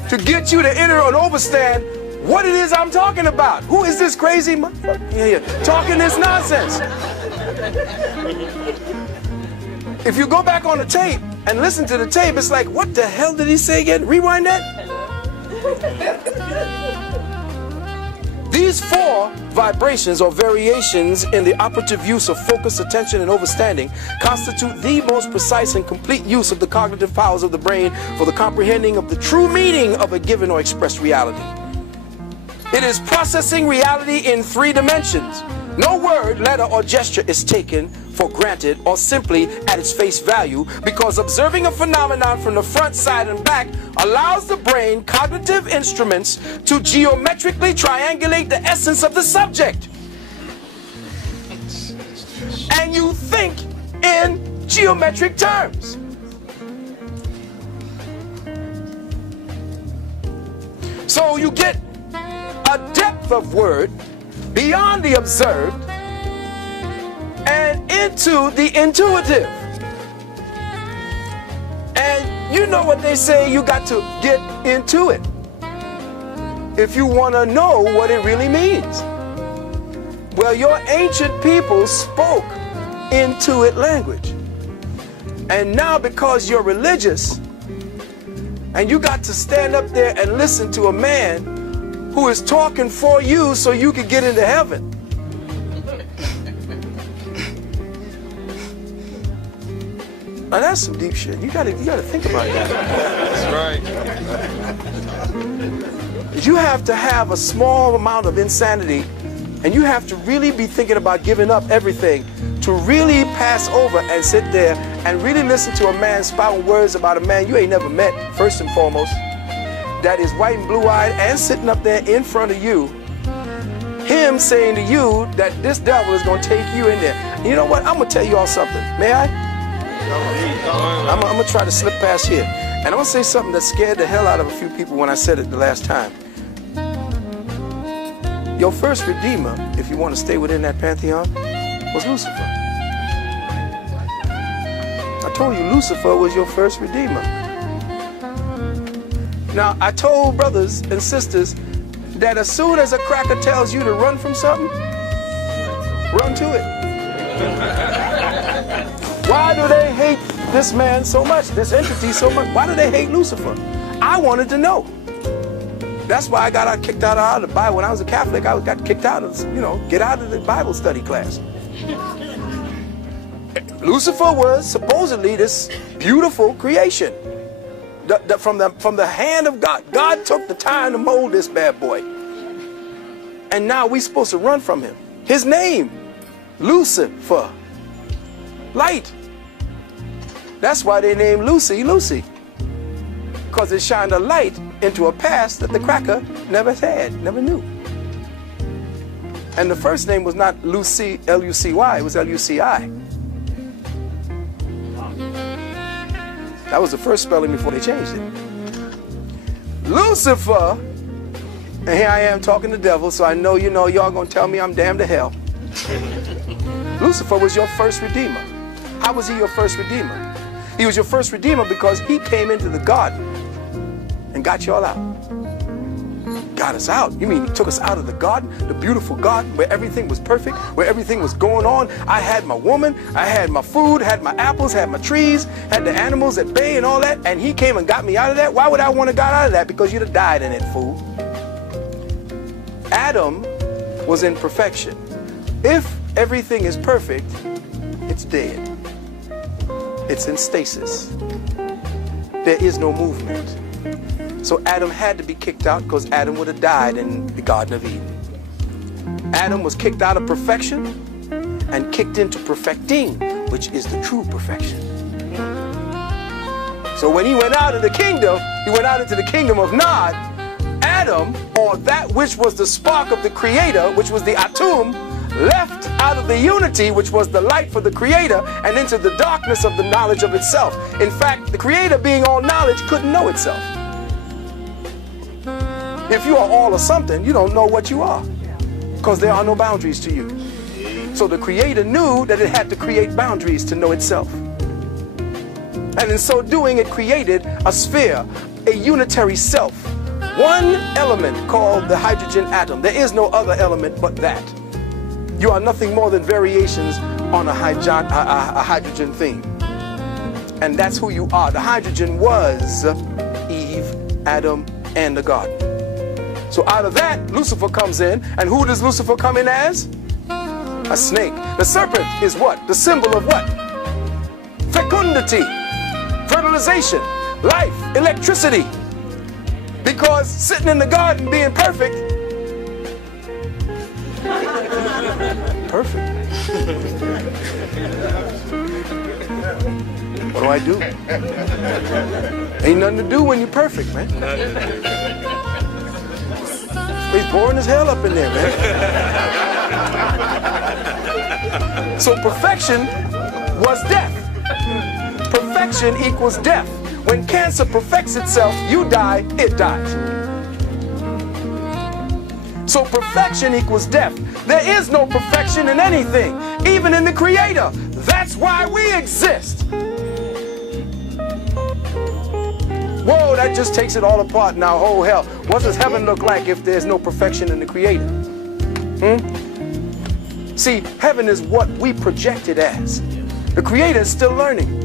to get you to enter and understand what it is I'm talking about. Who is this crazy motherfucker here talking this nonsense? If you go back on the tape and listen to the tape, it's like, what the hell did he say again? Rewind that. These four vibrations or variations in the operative use of focus, attention, and understanding constitute the most precise and complete use of the cognitive powers of the brain for the comprehending of the true meaning of a given or expressed reality. It is processing reality in 3 dimensions. No word, letter, or gesture is taken for granted or simply at its face value, because observing a phenomenon from the front, side, and back allows the brain cognitive instruments to geometrically triangulate the essence of the subject. And you think in geometric terms. So you get a depth of word beyond the observed and into the intuitive. And you know what they say, you got to get into it if you want to know what it really means. Well, your ancient people spoke Intuit language. And now because you're religious and you got to stand up there and listen to a man who is talking for you so you can get into heaven. Now that's some deep shit. You gotta think about that. That's right. You have to have a small amount of insanity, and you have to really be thinking about giving up everything to really pass over and sit there and really listen to a man spouting words about a man you ain't never met, first and foremost, that is white and blue-eyed and sitting up there in front of you, him saying to you that this devil is going to take you in there. And you know what? I'm going to tell you all something. May I? I'm going to try to slip past here. And I'm going to say something that scared the hell out of a few people when I said it the last time. Your first redeemer, if you want to stay within that pantheon, was Lucifer. I told you Lucifer was your first redeemer. Now, I told brothers and sisters that as soon as a cracker tells you to run from something, run to it. Why do they hate this man so much, this entity so much? Why do they hate Lucifer? I wanted to know. That's why I got kicked out of the Bible. When I was a Catholic, I got kicked out of, get out of the Bible study class. Lucifer was supposedly this beautiful creation. From the hand of God. God took the time to mold this bad boy. And now we're supposed to run from him. His name, Lucifer. Light. That's why they named Lucy, Lucy. Because it shined a light into a past that the cracker never had, never knew. And the first name was not Lucy, L-U-C-Y, it was L-U-C-I. That was the first spelling before they changed it. Lucifer, and here I am talking to the devil, so I know y'all gonna tell me I'm damned to hell. Lucifer was your first redeemer. How was he your first redeemer? He was your first redeemer because he came into the garden and got y'all out. Got us out. You mean he took us out of the garden, the beautiful garden where everything was perfect, where everything was going on. I had my woman, I had my food, had my apples, had my trees, had the animals at bay and all that, and he came and got me out of that. Why would I want to get out of that? Because you'd have died in it, fool. Adam was in perfection. If everything is perfect, it's dead. It's in stasis. There is no movement. So Adam had to be kicked out because Adam would have died in the Garden of Eden. Adam was kicked out of perfection and kicked into perfecting, which is the true perfection. So when he went out of the kingdom, he went out into the kingdom of Nod. Adam, or that which was the spark of the creator, which was the Atum, left out of the unity, which was the light for the creator, and into the darkness of the knowledge of itself. In fact, the creator, being all knowledge, couldn't know itself. If you are all or something, you don't know what you are, because there are no boundaries to you. So the Creator knew that it had to create boundaries to know itself. And in so doing, it created a sphere, a unitary self. One element called the hydrogen atom. There is no other element but that. You are nothing more than variations on a hydrogen theme. And that's who you are. The hydrogen was Eve, Adam, and the garden. So out of that, Lucifer comes in. And who does Lucifer come in as? A snake. The serpent is what? The symbol of what? Fecundity, fertilization, life, electricity. Because sitting in the garden being perfect. Perfect. What do I do? Ain't nothing to do when you're perfect, man. He's boring as hell up in there, man. So perfection was death. Perfection equals death. When cancer perfects itself, you die, it dies. So perfection equals death. There is no perfection in anything, even in the Creator. That's why we exist. Whoa, that just takes it all apart now. Oh hell, what does heaven look like if there's no perfection in the Creator? See, heaven is what we project it as. The Creator is still learning.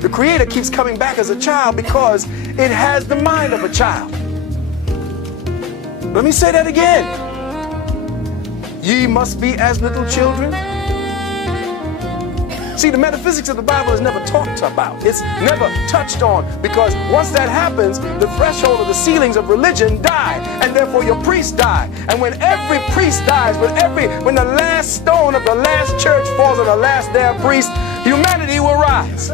The Creator keeps coming back as a child because it has the mind of a child. Let me say that again. Ye must be as little children. See, the metaphysics of the Bible is never talked about. It's never touched on, because once that happens, the threshold of the ceilings of religion die, and therefore your priests die. And when every priest dies, when the last stone of the last church falls on the last damn priest, humanity will rise.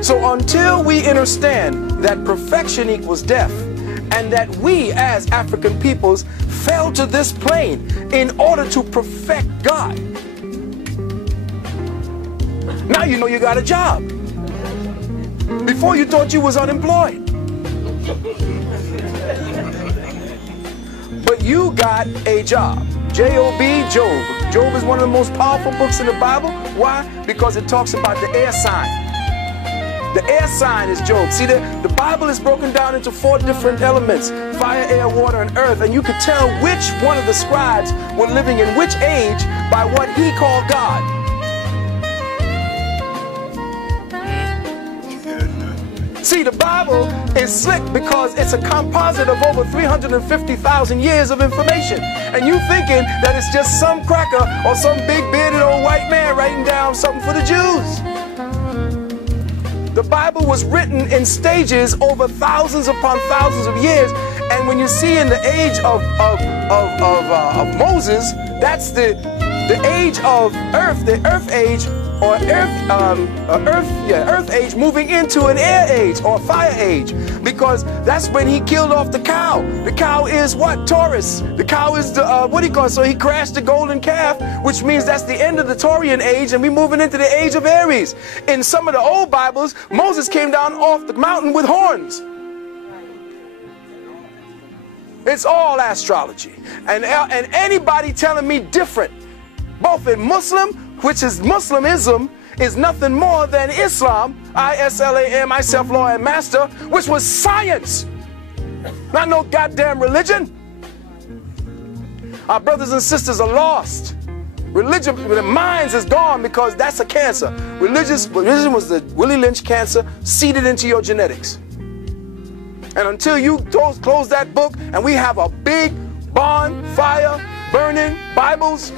So until we understand that perfection equals death, and that we as African peoples fell to this plane in order to perfect God, now you know you got a job. Before you thought you was unemployed. But you got a job. J-O-B, Job. Job is one of the most powerful books in the Bible. Why? Because it talks about the air sign. The air sign is Job. See, the Bible is broken down into 4 different elements: fire, air, water, and earth. And you could tell which one of the scribes were living in which age by what he called God. See, the Bible is slick because it's a composite of over 350,000 years of information. And you thinking that it's just some cracker or some big bearded old white man writing down something for the Jews. The Bible was written in stages over thousands upon thousands of years. And when you see in the age of Moses, that's the age of earth, the earth age, or earth age moving into an air age or fire age, because that's when he killed off the cow. The cow is what? Taurus. The cow is the what do you call it? So he crashed the golden calf, which means that's the end of the Taurian age, and we're moving into the age of Aries. In some of the old Bibles, Moses came down off the mountain with horns. It's all astrology, and anybody telling me different, both in Muslim, which is Muslimism, is nothing more than Islam, I-S-L-A-M, I self-law and master, which was science, not no goddamn religion. Our brothers and sisters are lost. Religion, the minds is gone, because that's a cancer. Religion was the Willie Lynch cancer seeded into your genetics. And until you close that book and we have a big bonfire burning Bibles,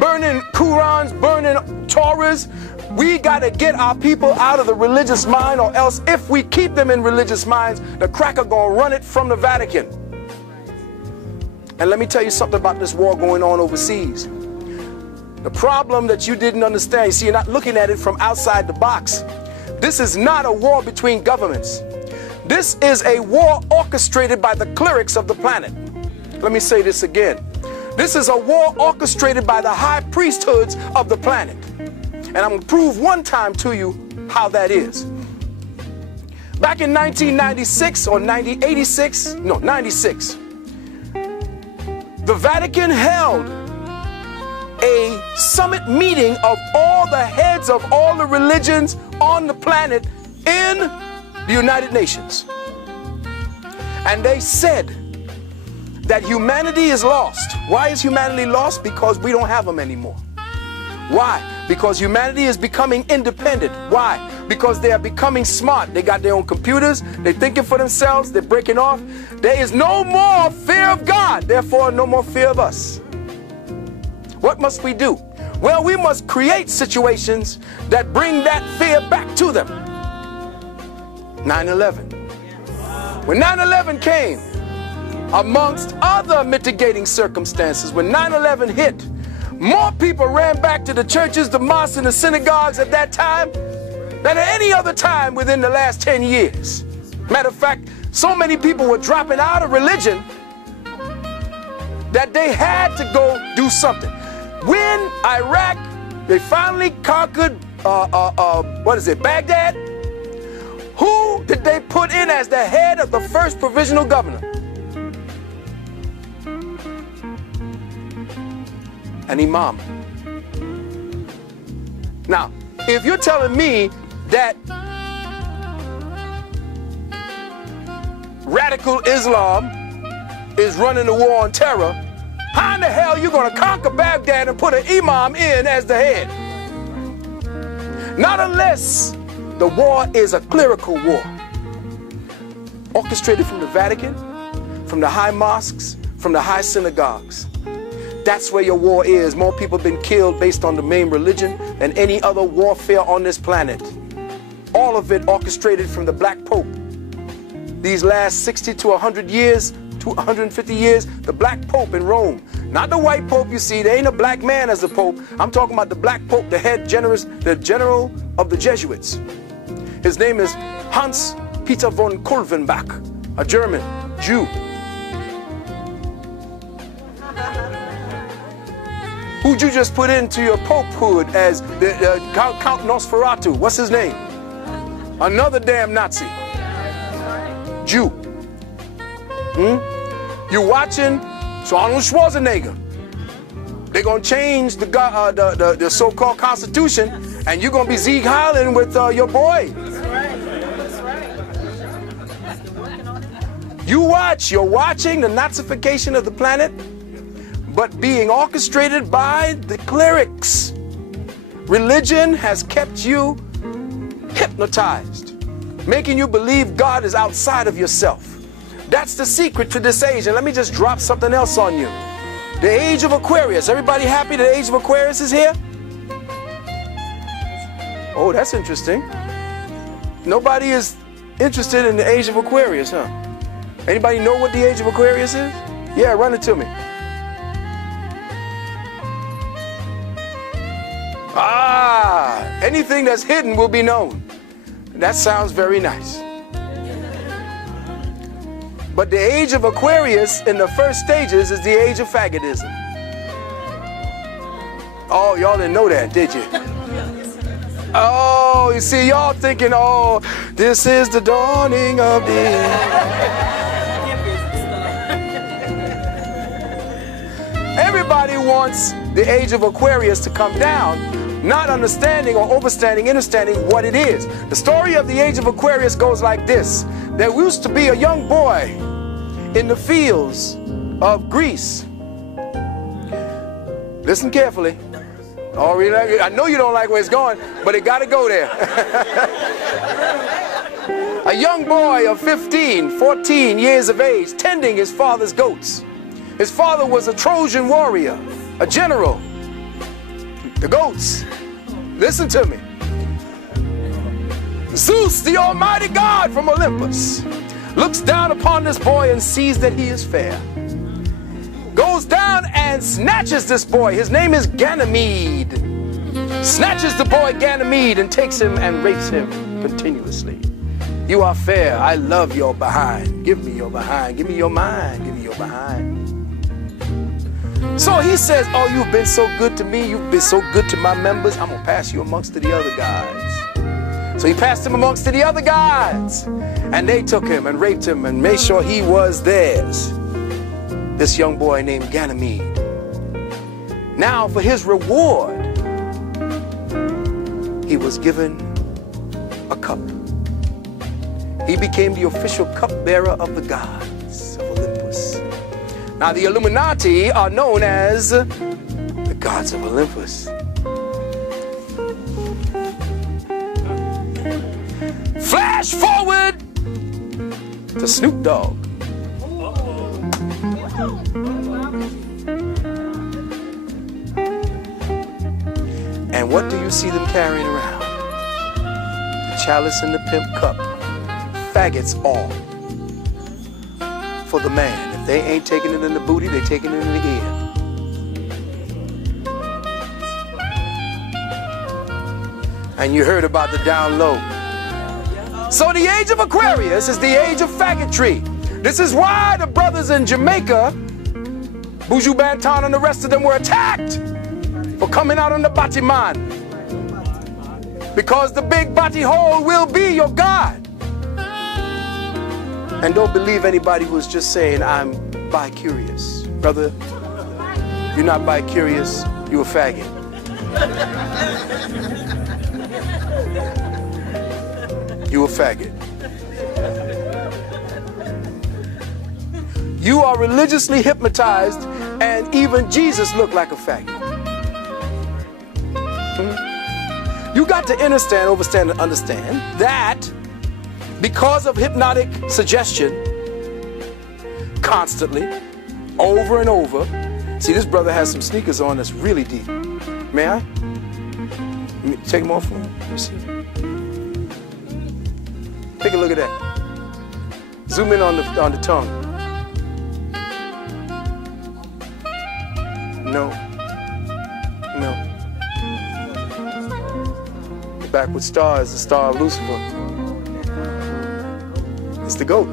burning Qurans, burning Torahs, we got to get our people out of the religious mind, or else if we keep them in religious minds, the cracker gonna run it from the Vatican. And let me tell you something about this war going on overseas. The problem that you didn't understand, you see, you're not looking at it from outside the box. This is not a war between governments. This is a war orchestrated by the clerics of the planet. Let me say this again. This is a war orchestrated by the high priesthoods of the planet. And I'm going to prove one time to you how that is. Back in 1996 or 96, the Vatican held a summit meeting of all the heads of all the religions on the planet in the United Nations. And they said that humanity is lost. Why is humanity lost? Because we don't have them anymore. Why? Because humanity is becoming independent. Why? Because they are becoming smart. They got their own computers. They're thinking for themselves. They're breaking off. There is no more fear of God. Therefore, no more fear of us. What must we do? Well, we must create situations that bring that fear back to them. 9/11. When 9/11 came, amongst other mitigating circumstances, when 9/11 hit, more people ran back to the churches, the mosques, and the synagogues at that time than at any other time within the last 10 years. Matter of fact, so many people were dropping out of religion that they had to go do something. When Iraq, they finally conquered, Baghdad, who did they put in as the head of the first provisional governor? An imam. Now, if you're telling me that radical Islam is running the war on terror, how in the hell are you going to conquer Baghdad and put an imam in as the head? Not unless the war is a clerical war, orchestrated from the Vatican, from the high mosques, from the high synagogues. That's where your war is. More people have been killed based on the main religion than any other warfare on this planet. All of it orchestrated from the Black Pope. These last 60 to 100 years, to 150 years, the Black Pope in Rome. Not the white Pope you see. There ain't a black man as the Pope. I'm talking about the Black Pope, the the general of the Jesuits. His name is Hans Peter von Kulvenbach, a German Jew. Who'd you just put into your popehood as the Count Nosferatu? What's his name? Another damn Nazi. Jew. You're watching Arnold Schwarzenegger. They're going to change the so-called Constitution, and you're going to be Sieg Heil with your boy. You're watching the Nazification of the planet, but being orchestrated by the clerics. Religion has kept you hypnotized, making you believe God is outside of yourself. That's the secret to this age. And let me just drop something else on you. The age of Aquarius. Everybody happy the age of Aquarius is here? Oh, that's interesting. Nobody is interested in the age of Aquarius, huh? Anybody know what the age of Aquarius is? Yeah, run it to me. Anything that's hidden will be known. That sounds very nice. But the age of Aquarius in the first stages is the age of faggotism. Oh, y'all didn't know that, did you? Oh, you see, y'all thinking, oh, this is the dawning of the Everybody wants the age of Aquarius to come down, not understanding or understanding what it is. The story of the age of Aquarius goes like this. There used to be a young boy in the fields of Greece. Listen carefully. I know you don't like where it's going, but it got to go there. A young boy of 15, 14 years of age, tending his father's goats. His father was a Trojan warrior, a general. The goats. Listen to me. Zeus, the almighty God from Olympus, looks down upon this boy and sees that he is fair. Goes down and snatches this boy. His name is Ganymede. Snatches the boy Ganymede and takes him and rapes him continuously. You are fair. I love your behind. Give me your behind. Give me your mind. Give me your behind. So he says, oh, you've been so good to me. You've been so good to my members. I'm going to pass you amongst the other guys. So he passed him amongst the other guys. And they took him and raped him and made sure he was theirs. This young boy named Ganymede. Now for his reward, he was given a cup. He became the official cupbearer of the gods of Olympus. Now the Illuminati are known as the gods of Olympus. Flash forward to Snoop Dogg. And what do you see them carrying around? The chalice and the pimp cup. Faggots all. For the man. If they ain't taking it in the booty, they taking it in the ear. And you heard about the down low. So the age of Aquarius is the age of faggotry. This is why the brothers in Jamaica, Buju Banton and the rest of them were attacked for coming out on the Batiman. Because the big body hole will be your God. And don't believe anybody who's just saying, I'm bi-curious. Brother, you're not bi-curious, you're a faggot. You a faggot. You are religiously hypnotized, and even Jesus looked like a faggot. You got to understand, overstand, and understand that because of hypnotic suggestion, constantly, over and over. See, this brother has some sneakers on that's really deep. May I? Take them off for me? Let me see. Take a look at that. Zoom in on the tongue. No. No. The backward star is the star of Lucifer. It's the goat.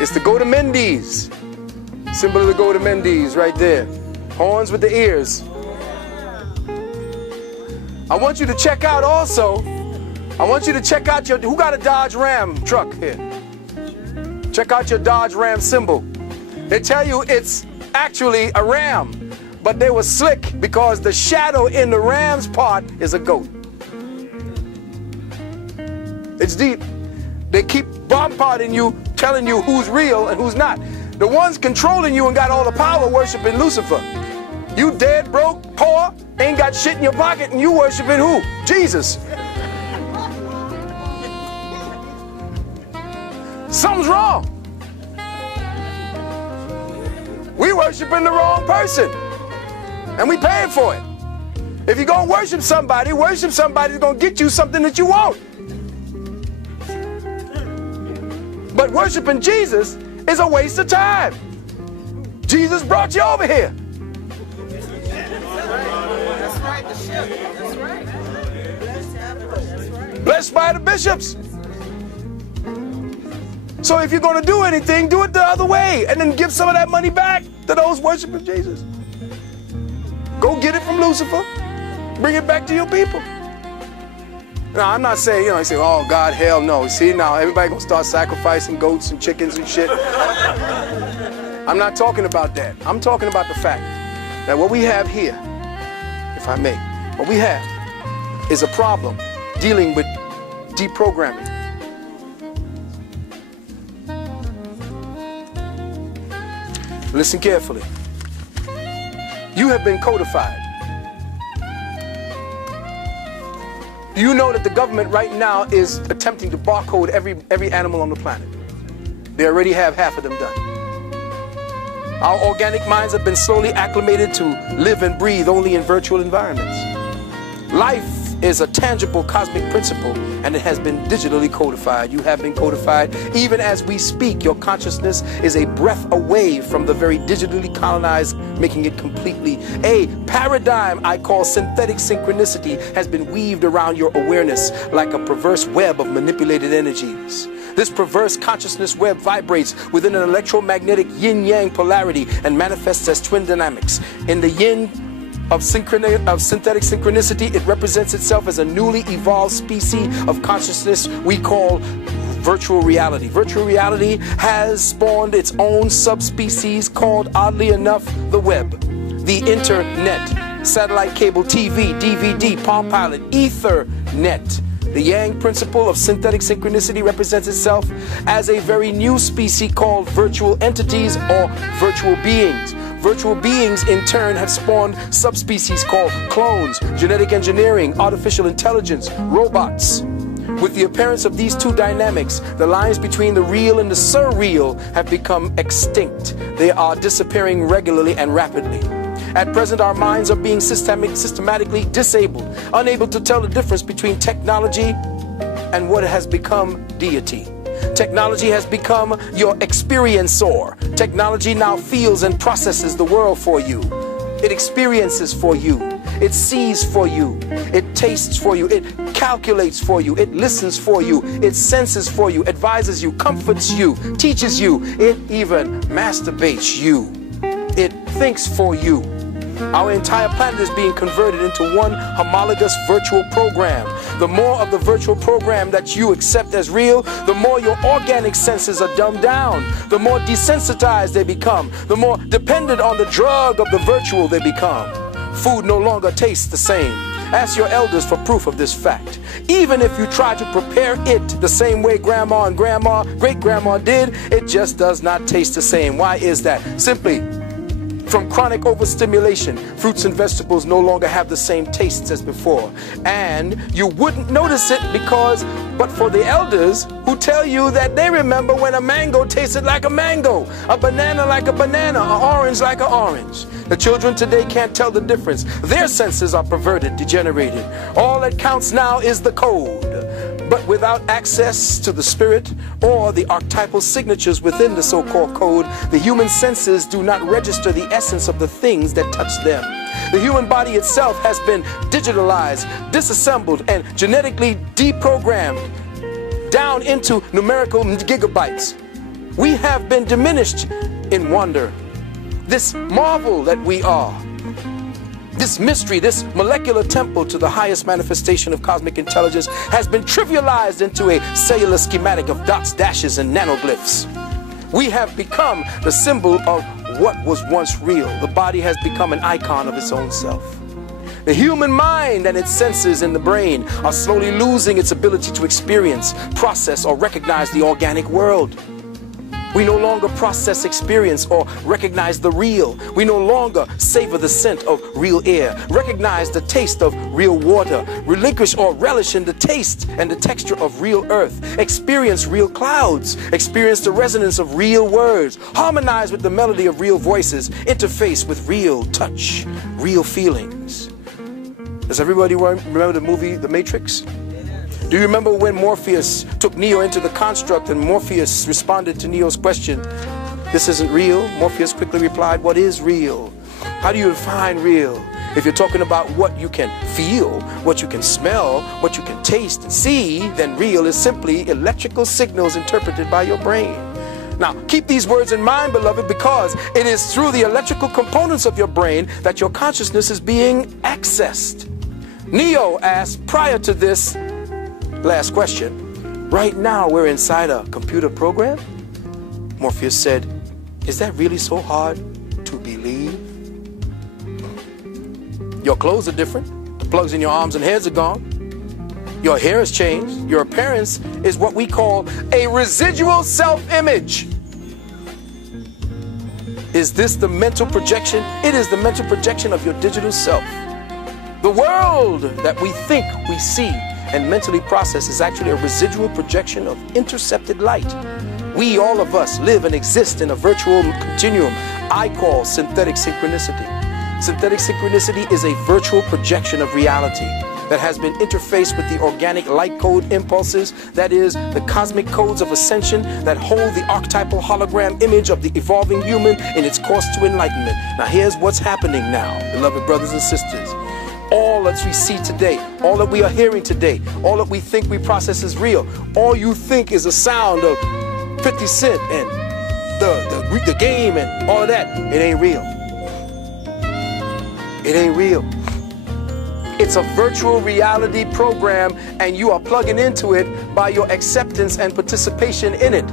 It's the goat of Mendes. Symbol of the goat of Mendes right there. Horns with the ears. I want you to check out also. I want you to check out your, who got a Dodge Ram truck here? Check out your Dodge Ram symbol. They tell you it's actually a ram, but they were slick because the shadow in the ram's part is a goat. It's deep. They keep bombarding you, telling you who's real and who's not. The ones controlling you and got all the power worshiping Lucifer. You dead, broke, poor, ain't got shit in your pocket, and you worshiping who? Jesus. Something's wrong. We worshiping the wrong person, and we paying for it. If you're gonna worship somebody who's gonna get you something that you want. But worshiping Jesus is a waste of time. Jesus brought you over here. That's right, the ship. That's right. Blessed by the bishops. So if you're going to do anything, do it the other way and then give some of that money back to those worshiping Jesus. Go get it from Lucifer. Bring it back to your people. Now, I'm not saying, you say, oh, God, hell no. See, now everybody going to start sacrificing goats and chickens and shit. I'm not talking about that. I'm talking about the fact that what we have here, if I may, what we have is a problem dealing with deprogramming. Listen carefully. You have been codified. Do you know that the government right now is attempting to barcode every animal on the planet? They already have half of them done. Our organic minds have been slowly acclimated to live and breathe only in virtual environments. Life is a tangible cosmic principle, and it has been digitally codified. You have been codified. Even as we speak, your consciousness is a breath away from the very digitally colonized, making it completely. A paradigm I call synthetic synchronicity has been weaved around your awareness like a perverse web of manipulated energies. This perverse consciousness web vibrates within an electromagnetic yin-yang polarity and manifests as twin dynamics. In the yin of synthetic synchronicity, it represents itself as a newly evolved species of consciousness we call virtual reality. Virtual reality has spawned its own subspecies called, oddly enough, the web, the internet, satellite cable TV, DVD, Palm Pilot, Ethernet. The Yang principle of synthetic synchronicity represents itself as a very new species called virtual entities or virtual beings. Virtual beings, in turn, have spawned subspecies called clones, genetic engineering, artificial intelligence, robots. With the appearance of these two dynamics, the lines between the real and the surreal have become extinct. They are disappearing regularly and rapidly. At present, our minds are being systematically disabled, unable to tell the difference between technology and what has become deity. Technology has become your experiencer. Technology now feels and processes the world for you. It experiences for you. It sees for you. It tastes for you. It calculates for you. It listens for you. It senses for you. Advises you. Comforts you. Teaches you. It even masturbates you. It thinks for you. Our entire planet is being converted into one homologous virtual program. The more of the virtual program that you accept as real, the more your organic senses are dumbed down. The more desensitized they become. The more dependent on the drug of the virtual they become. Food no longer tastes the same. Ask your elders for proof of this fact. Even if you try to prepare it the same way grandma and great-grandma did, it just does not taste the same. Why is that? Simply, from chronic overstimulation, fruits and vegetables no longer have the same tastes as before. And you wouldn't notice it but for the elders who tell you that they remember when a mango tasted like a mango, a banana like a banana, an orange like an orange. The children today can't tell the difference. Their senses are perverted, degenerated. All that counts now is the code. But without access to the spirit or the archetypal signatures within the so-called code, the human senses do not register the essence of the things that touch them. The human body itself has been digitalized, disassembled, and genetically deprogrammed down into numerical gigabytes. We have been diminished in wonder. This marvel that we are, this mystery, this molecular temple to the highest manifestation of cosmic intelligence has been trivialized into a cellular schematic of dots, dashes, and nanoglyphs. We have become the symbol of what was once real. The body has become an icon of its own self. The human mind and its senses in the brain are slowly losing its ability to experience, process, or recognize the organic world. We no longer process experience or recognize the real. We no longer savor the scent of real air, recognize the taste of real water, relinquish or relish in the taste and the texture of real earth, experience real clouds, experience the resonance of real words, harmonize with the melody of real voices, interface with real touch, real feelings. Does everybody remember the movie The Matrix? Do you remember when Morpheus took Neo into the construct and Morpheus responded to Neo's question, "This isn't real"? Morpheus quickly replied, "What is real? How do you define real? If you're talking about what you can feel, what you can smell, what you can taste and see, then real is simply electrical signals interpreted by your brain." Now, keep these words in mind, beloved, because it is through the electrical components of your brain that your consciousness is being accessed. Neo asked prior to this last question, "Right now we're inside a computer program?" Morpheus said, "Is that really so hard to believe? Your clothes are different. The plugs in your arms and heads are gone. Your hair has changed. Your appearance is what we call a residual self-image." Is this the mental projection? It is the mental projection of your digital self. The world that we think we see and mentally process is actually a residual projection of intercepted light. We, all of us, live and exist in a virtual continuum I call synthetic synchronicity. Synthetic synchronicity is a virtual projection of reality that has been interfaced with the organic light code impulses, that is, the cosmic codes of ascension that hold the archetypal hologram image of the evolving human in its course to enlightenment. Now here's what's happening now, beloved brothers and sisters. all that we see today, all that we are hearing today, all that we think we process is real, all you think is a sound of 50 Cent and the game and all of that, it ain't real. It ain't real. It's a virtual reality program, and you are plugging into it by your acceptance and participation in it.